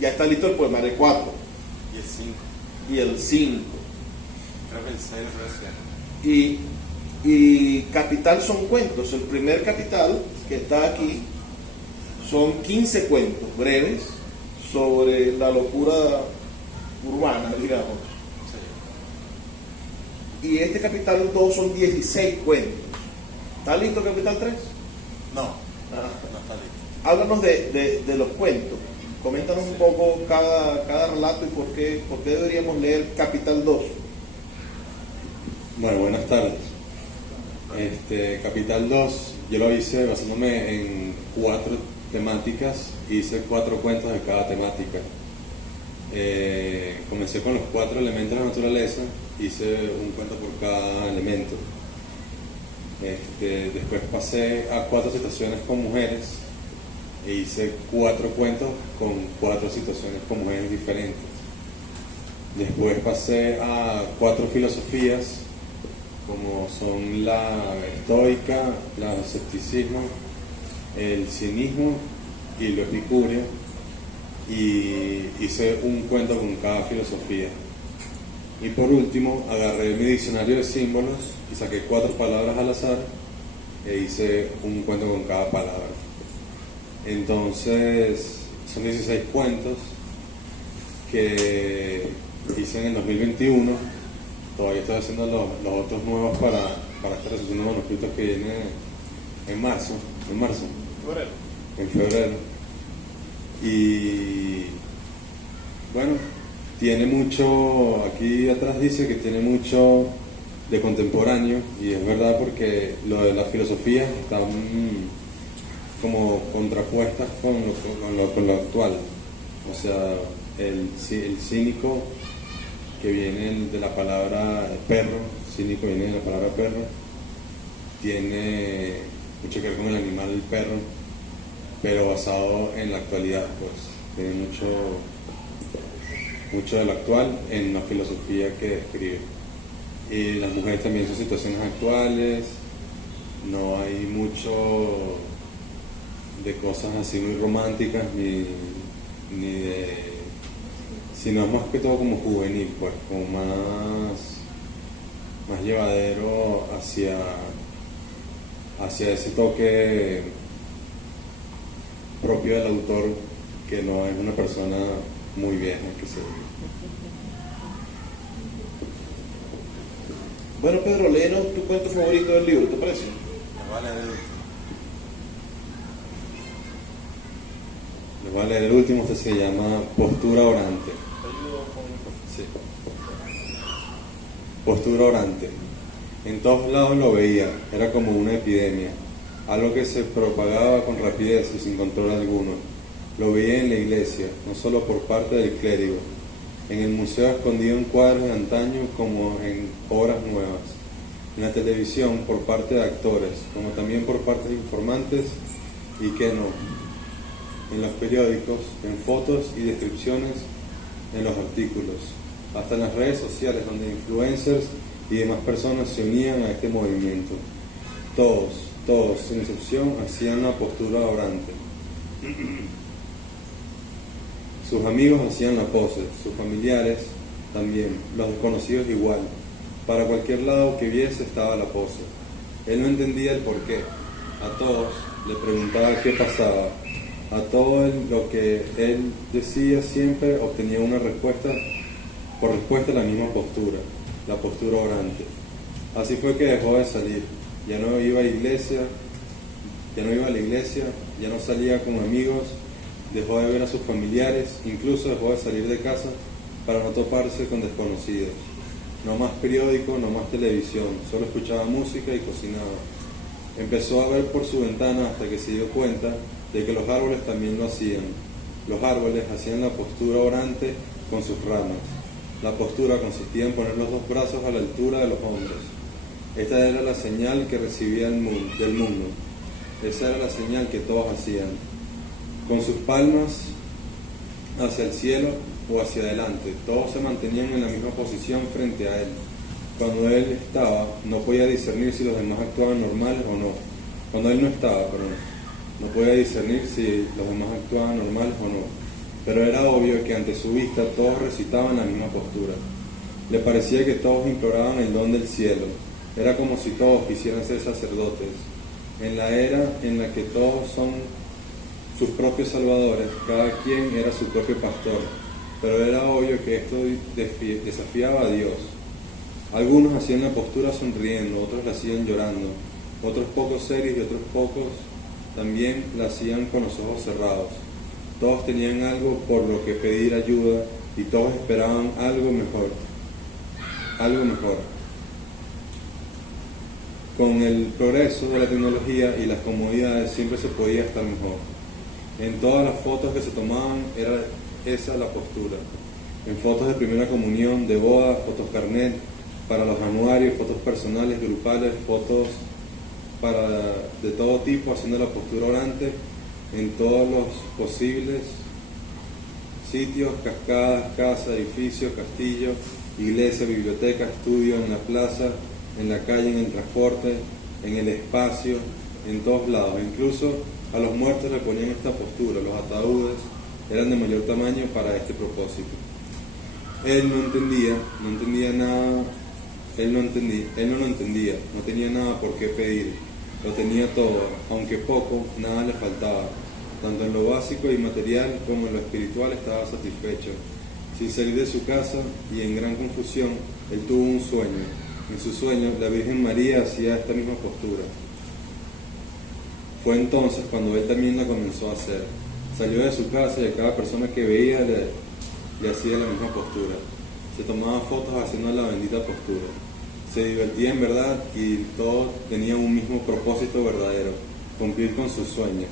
ya está listo el poemario 4. Y el 5. Y el 5. Creo que el 6 recién. Y Capital son cuentos. El primer Capital, que está aquí, son 15 cuentos breves sobre la locura urbana, digamos. Y este Capital 2 son 16 cuentos. ¿Está listo Capital 3? No, no está listo. Háblanos de los cuentos. Coméntanos un poco cada relato y por qué deberíamos leer Capital 2. Bueno, buenas tardes. Capital 2, yo lo hice basándome en 4 temáticas, hice 4 cuentos de cada temática. Comencé con los 4 elementos de la naturaleza, hice un cuento por cada elemento. Después pasé a 4 situaciones con mujeres e hice 4 cuentos con 4 situaciones con mujeres diferentes. Después pasé a 4 filosofías, como son la estoica, el escepticismo, el cinismo y lo epicúreo, y hice un cuento con cada filosofía. Y por último agarré mi diccionario de símbolos y saqué 4 palabras al azar e hice un cuento con cada palabra. Entonces son 16 cuentos que hice en el 2021. Todavía estoy haciendo los otros nuevos para estar haciendo manuscritos que vienen en febrero. Y bueno, tiene mucho, aquí atrás dice que tiene mucho de contemporáneo, y es verdad, porque lo de las filosofías están como contrapuestas con lo actual. O sea, el cínico, que viene de la palabra perro, cínico viene de la palabra perro, tiene mucho que ver con el animal del perro, pero basado en la actualidad, pues tiene mucho de lo actual en la filosofía que describe. Y las mujeres también son situaciones actuales, no hay mucho de cosas así muy románticas ni de, sino más que todo como juvenil, pues como más llevadero hacia ese toque propio del autor, que no es una persona muy vieja, que se diga. Bueno, Pedro, léenos tu cuento favorito del libro, ¿te parece? Les voy a leer el último, este se llama Postura Orante. Sí. Postura orante. En todos lados lo veía, era como una epidemia, algo que se propagaba con rapidez y sin control alguno. Lo veía en la iglesia, no solo por parte del clérigo, en el museo escondido en cuadros de antaño como en obras nuevas, en la televisión por parte de actores, como también por parte de informantes y que no, en los periódicos, en fotos y descripciones, en los artículos, hasta en las redes sociales donde influencers y demás personas se unían a este movimiento. Todos, sin excepción, hacían una postura orante. Sus amigos hacían la pose, sus familiares también, los desconocidos igual. Para cualquier lado que viese estaba la pose. Él no entendía el porqué. A todos le preguntaba qué pasaba. A todo lo que él decía siempre obtenía una respuesta, por respuesta la misma postura, la postura orante. Así fue que dejó de salir. Ya no iba a la iglesia, ya no salía con amigos, dejó de ver a sus familiares, incluso dejó de salir de casa para no toparse con desconocidos. No más periódico, no más televisión, solo escuchaba música y cocinaba. Empezó a ver por su ventana hasta que se dio cuenta de que los árboles también lo hacían. Los árboles hacían la postura orante con sus ramas. La postura consistía en poner los dos brazos a la altura de los hombros. Esta era la señal que recibía del mundo. Esa era la señal que todos hacían. Con sus palmas hacia el cielo o hacia adelante, todos se mantenían en la misma posición frente a él. Cuando él estaba, no podía discernir si los demás actuaban normales o no. Cuando él no estaba, no podía discernir si los demás actuaban normales o no. Pero era obvio que ante su vista todos recitaban la misma postura. Le parecía que todos imploraban el don del cielo. Era como si todos quisieran ser sacerdotes. En la era en la que todos son sus propios salvadores, cada quien era su propio pastor. Pero era obvio que esto desafiaba a Dios. Algunos hacían la postura sonriendo, otros la hacían llorando, otros pocos serios y otros pocos también la hacían con los ojos cerrados. Todos tenían algo por lo que pedir ayuda y todos esperaban algo mejor. Algo mejor. Con el progreso de la tecnología y las comodidades siempre se podía estar mejor. En todas las fotos que se tomaban era esa la postura. En fotos de primera comunión, de boda, fotos carnet, para los anuarios, fotos personales, grupales, fotos de todo tipo, haciendo la postura orante en todos los posibles sitios, cascadas, casas, edificios, castillos, iglesia, biblioteca, estudio, en la plaza, en la calle, en el transporte, en el espacio, en todos lados. Incluso a los muertos le ponían esta postura. Los ataúdes eran de mayor tamaño para este propósito. Él no entendía nada. Él no lo entendía, no tenía nada por qué pedir, lo tenía todo, aunque poco, nada le faltaba. Tanto en lo básico y material como en lo espiritual estaba satisfecho. Sin salir de su casa y en gran confusión, él tuvo un sueño. En su sueño, la Virgen María hacía esta misma postura. Fue entonces cuando él también la comenzó a hacer. Salió de su casa y a cada persona que veía le hacía la misma postura. Se tomaba fotos haciendo la bendita postura. Se divertía en verdad y todos tenían un mismo propósito verdadero, cumplir con sus sueños.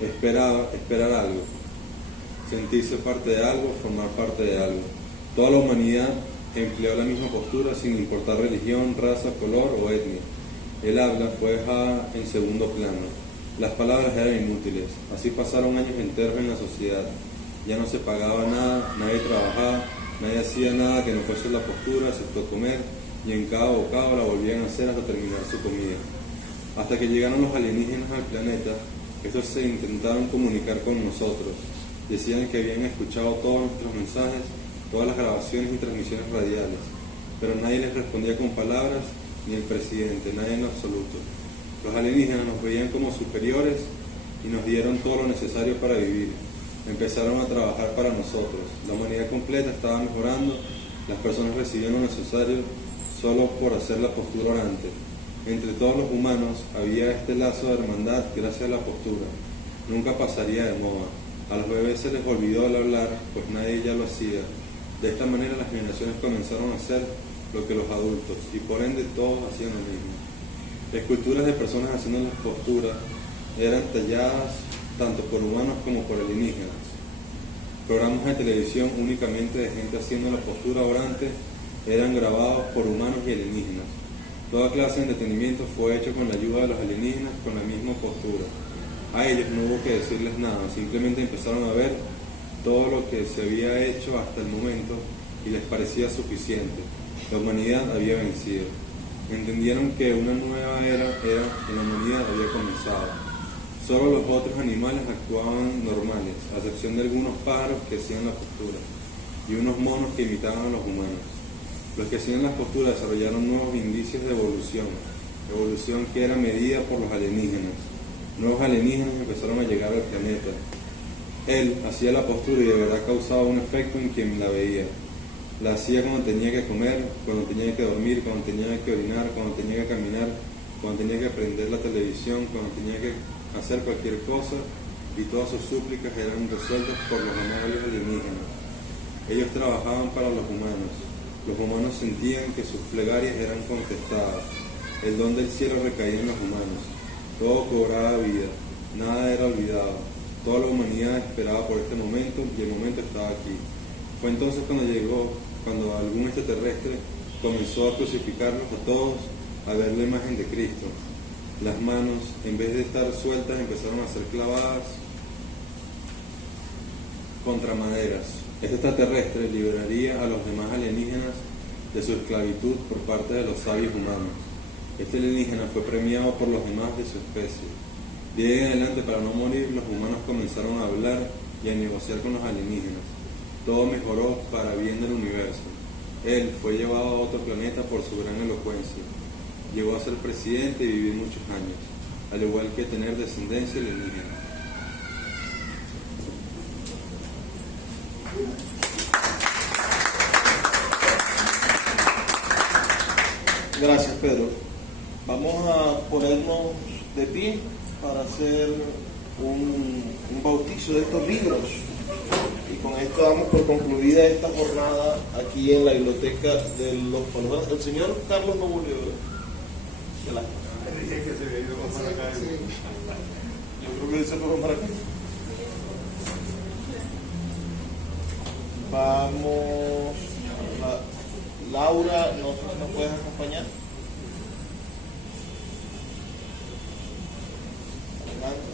Esperar algo, sentirse parte de algo, formar parte de algo. Toda la humanidad empleó la misma postura sin importar religión, raza, color o etnia. El habla fue dejada en segundo plano. Las palabras eran inútiles. Así pasaron años enteros en la sociedad. Ya no se pagaba nada, nadie trabajaba, nadie hacía nada que no fuese la postura, excepto comer, y en cada bocado la volvían a hacer hasta terminar su comida. Hasta que llegaron los alienígenas al planeta, estos se intentaron comunicar con nosotros. Decían que habían escuchado todos nuestros mensajes, todas las grabaciones y transmisiones radiales, pero nadie les respondía con palabras, ni el presidente, nadie en absoluto. Los alienígenas nos veían como superiores y nos dieron todo lo necesario para vivir. Empezaron a trabajar para nosotros. La humanidad completa estaba mejorando. Las personas recibían lo necesario solo por hacer la postura orante. Entre todos los humanos había este lazo de hermandad gracias a la postura. Nunca pasaría de moda. A los bebés se les olvidó el hablar, pues nadie ya lo hacía. De esta manera las generaciones comenzaron a hacer lo que los adultos, y por ende todos hacían lo mismo. Esculturas de personas haciendo las posturas eran talladas tanto por humanos como por alienígenas. Programas de televisión únicamente de gente haciendo la postura orante eran grabados por humanos y alienígenas. Toda clase de entretenimiento fue hecho con la ayuda de los alienígenas con la misma postura. A ellos no hubo que decirles nada, simplemente empezaron a ver todo lo que se había hecho hasta el momento y les parecía suficiente. La humanidad había vencido. Entendieron que una nueva era en la humanidad había comenzado. Solo los otros animales actuaban normales, a excepción de algunos pájaros que hacían la postura y unos monos que imitaban a los humanos. Los que hacían las posturas desarrollaron nuevos indicios de evolución que era medida por los alienígenas. Nuevos alienígenas empezaron a llegar al planeta. Él hacía la postura y de verdad causaba un efecto en quien la veía. La hacía cuando tenía que comer, cuando tenía que dormir, cuando tenía que orinar, cuando tenía que caminar, cuando tenía que prender la televisión, cuando tenía que hacer cualquier cosa, y todas sus súplicas eran resueltas por los amables alienígenas. Ellos trabajaban para los humanos. Los humanos sentían que sus plegarias eran contestadas. El don del cielo recaía en los humanos. Todo cobraba vida, nada era olvidado. Toda la humanidad esperaba por este momento y el momento estaba aquí. Fue entonces cuando algún extraterrestre comenzó a crucificarlos a todos a ver la imagen de Cristo. Las manos, en vez de estar sueltas, empezaron a ser clavadas contra maderas. Este extraterrestre liberaría a los demás alienígenas de su esclavitud por parte de los sabios humanos. Este alienígena fue premiado por los demás de su especie. De ahí en adelante, para no morir, los humanos comenzaron a hablar y a negociar con los alienígenas. Todo mejoró para bien del universo. Él fue llevado a otro planeta por su gran elocuencia. Llegó a ser presidente y vivir muchos años, al igual que tener descendencia alienígena. Gracias, Pedro. Vamos a ponernos de pie para hacer un bautizo de estos libros. Y con esto damos por concluida esta jornada aquí en la biblioteca de los Palomares. El señor Carlos no volvió. Yo creo que se fue para acá. Vamos. Laura, ¿nos puedes acompañar? Adelante.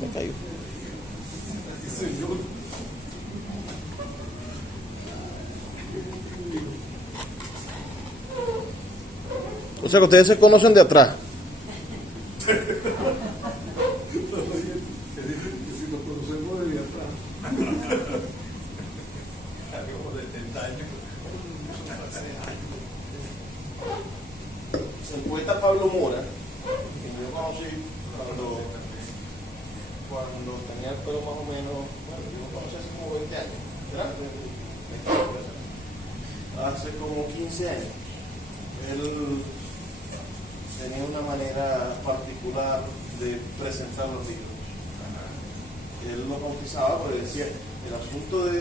Me cayó. O sea que ustedes se conocen de atrás. El poeta Pablo Mora, que yo conocí cuando tenía el pelo más o menos, bueno, yo lo conocí hace como 20 años, ¿verdad? Hace como 15 años. Él tenía una manera particular de presentar los libros. Él lo bautizaba porque decía, el asunto de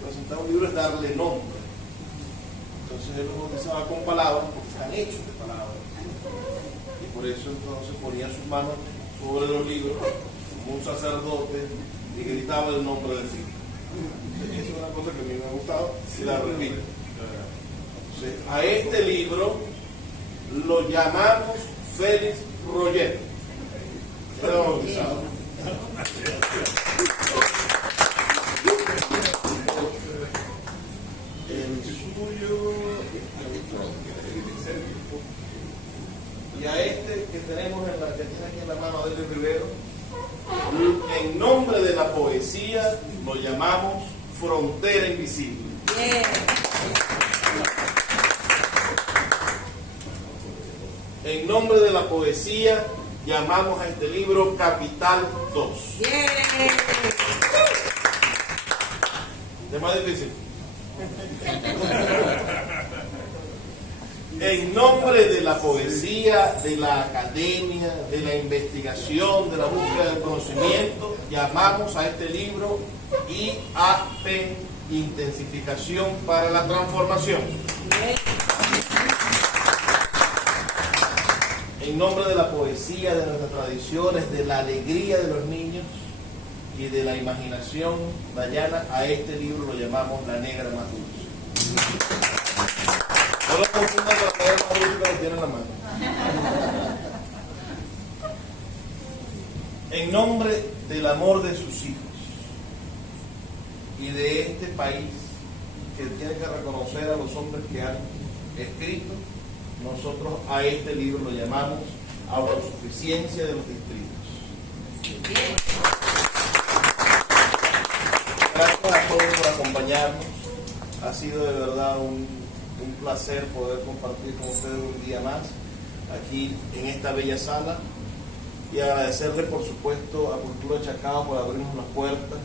presentar un libro es darle nombre. Entonces él lo bautizaba con palabras porque están hechos de palabras. Y por eso entonces ponía sus manos sobre los libros como un sacerdote y gritaba el nombre del libro. Esa es una cosa que a mí me ha gustado y la repito. Entonces, a este libro lo llamamos Félix Roger. Era bautizado. tuyo. Y a este que tenemos en la que tiene aquí en la mano de Rivero, en nombre de la poesía lo llamamos Frontera Invisible. Bien. En nombre de la poesía llamamos a este libro Capital 2. Bien. ¿Es más difícil? En nombre de la poesía, de la academia, de la investigación, de la búsqueda del conocimiento, llamamos a este libro IAP, Intensificación para la Transformación. En nombre de la poesía, de nuestras tradiciones, de la alegría de los niños y de la imaginación dayana, a este libro lo llamamos La Negra Más Dulce. No lo confundan con La Negra Más Dulce que lo tiene en la mano. En nombre del amor de sus hijos y de este país que tiene que reconocer a los hombres que han escrito, nosotros a este libro lo llamamos Autosuficiencia de los Distritos. Gracias a todos por acompañarnos. Ha sido de verdad un placer poder compartir con ustedes un día más aquí en esta bella sala y agradecerle por supuesto a Cultura Chacao por abrirnos las puertas,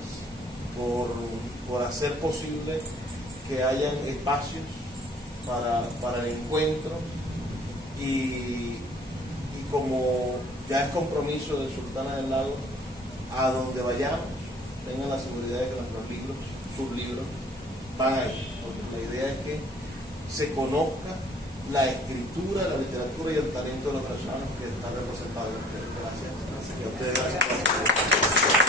por hacer posible que hayan espacios para el encuentro y como ya es compromiso del Sultana del Lago, a donde vayamos tengan la seguridad de que nuestros libros, sus libros, van ahí, porque la idea es que se conozca la escritura, la literatura y el talento de los venezolanos que están representados en ustedes. Gracias. Y a ustedes, gracias.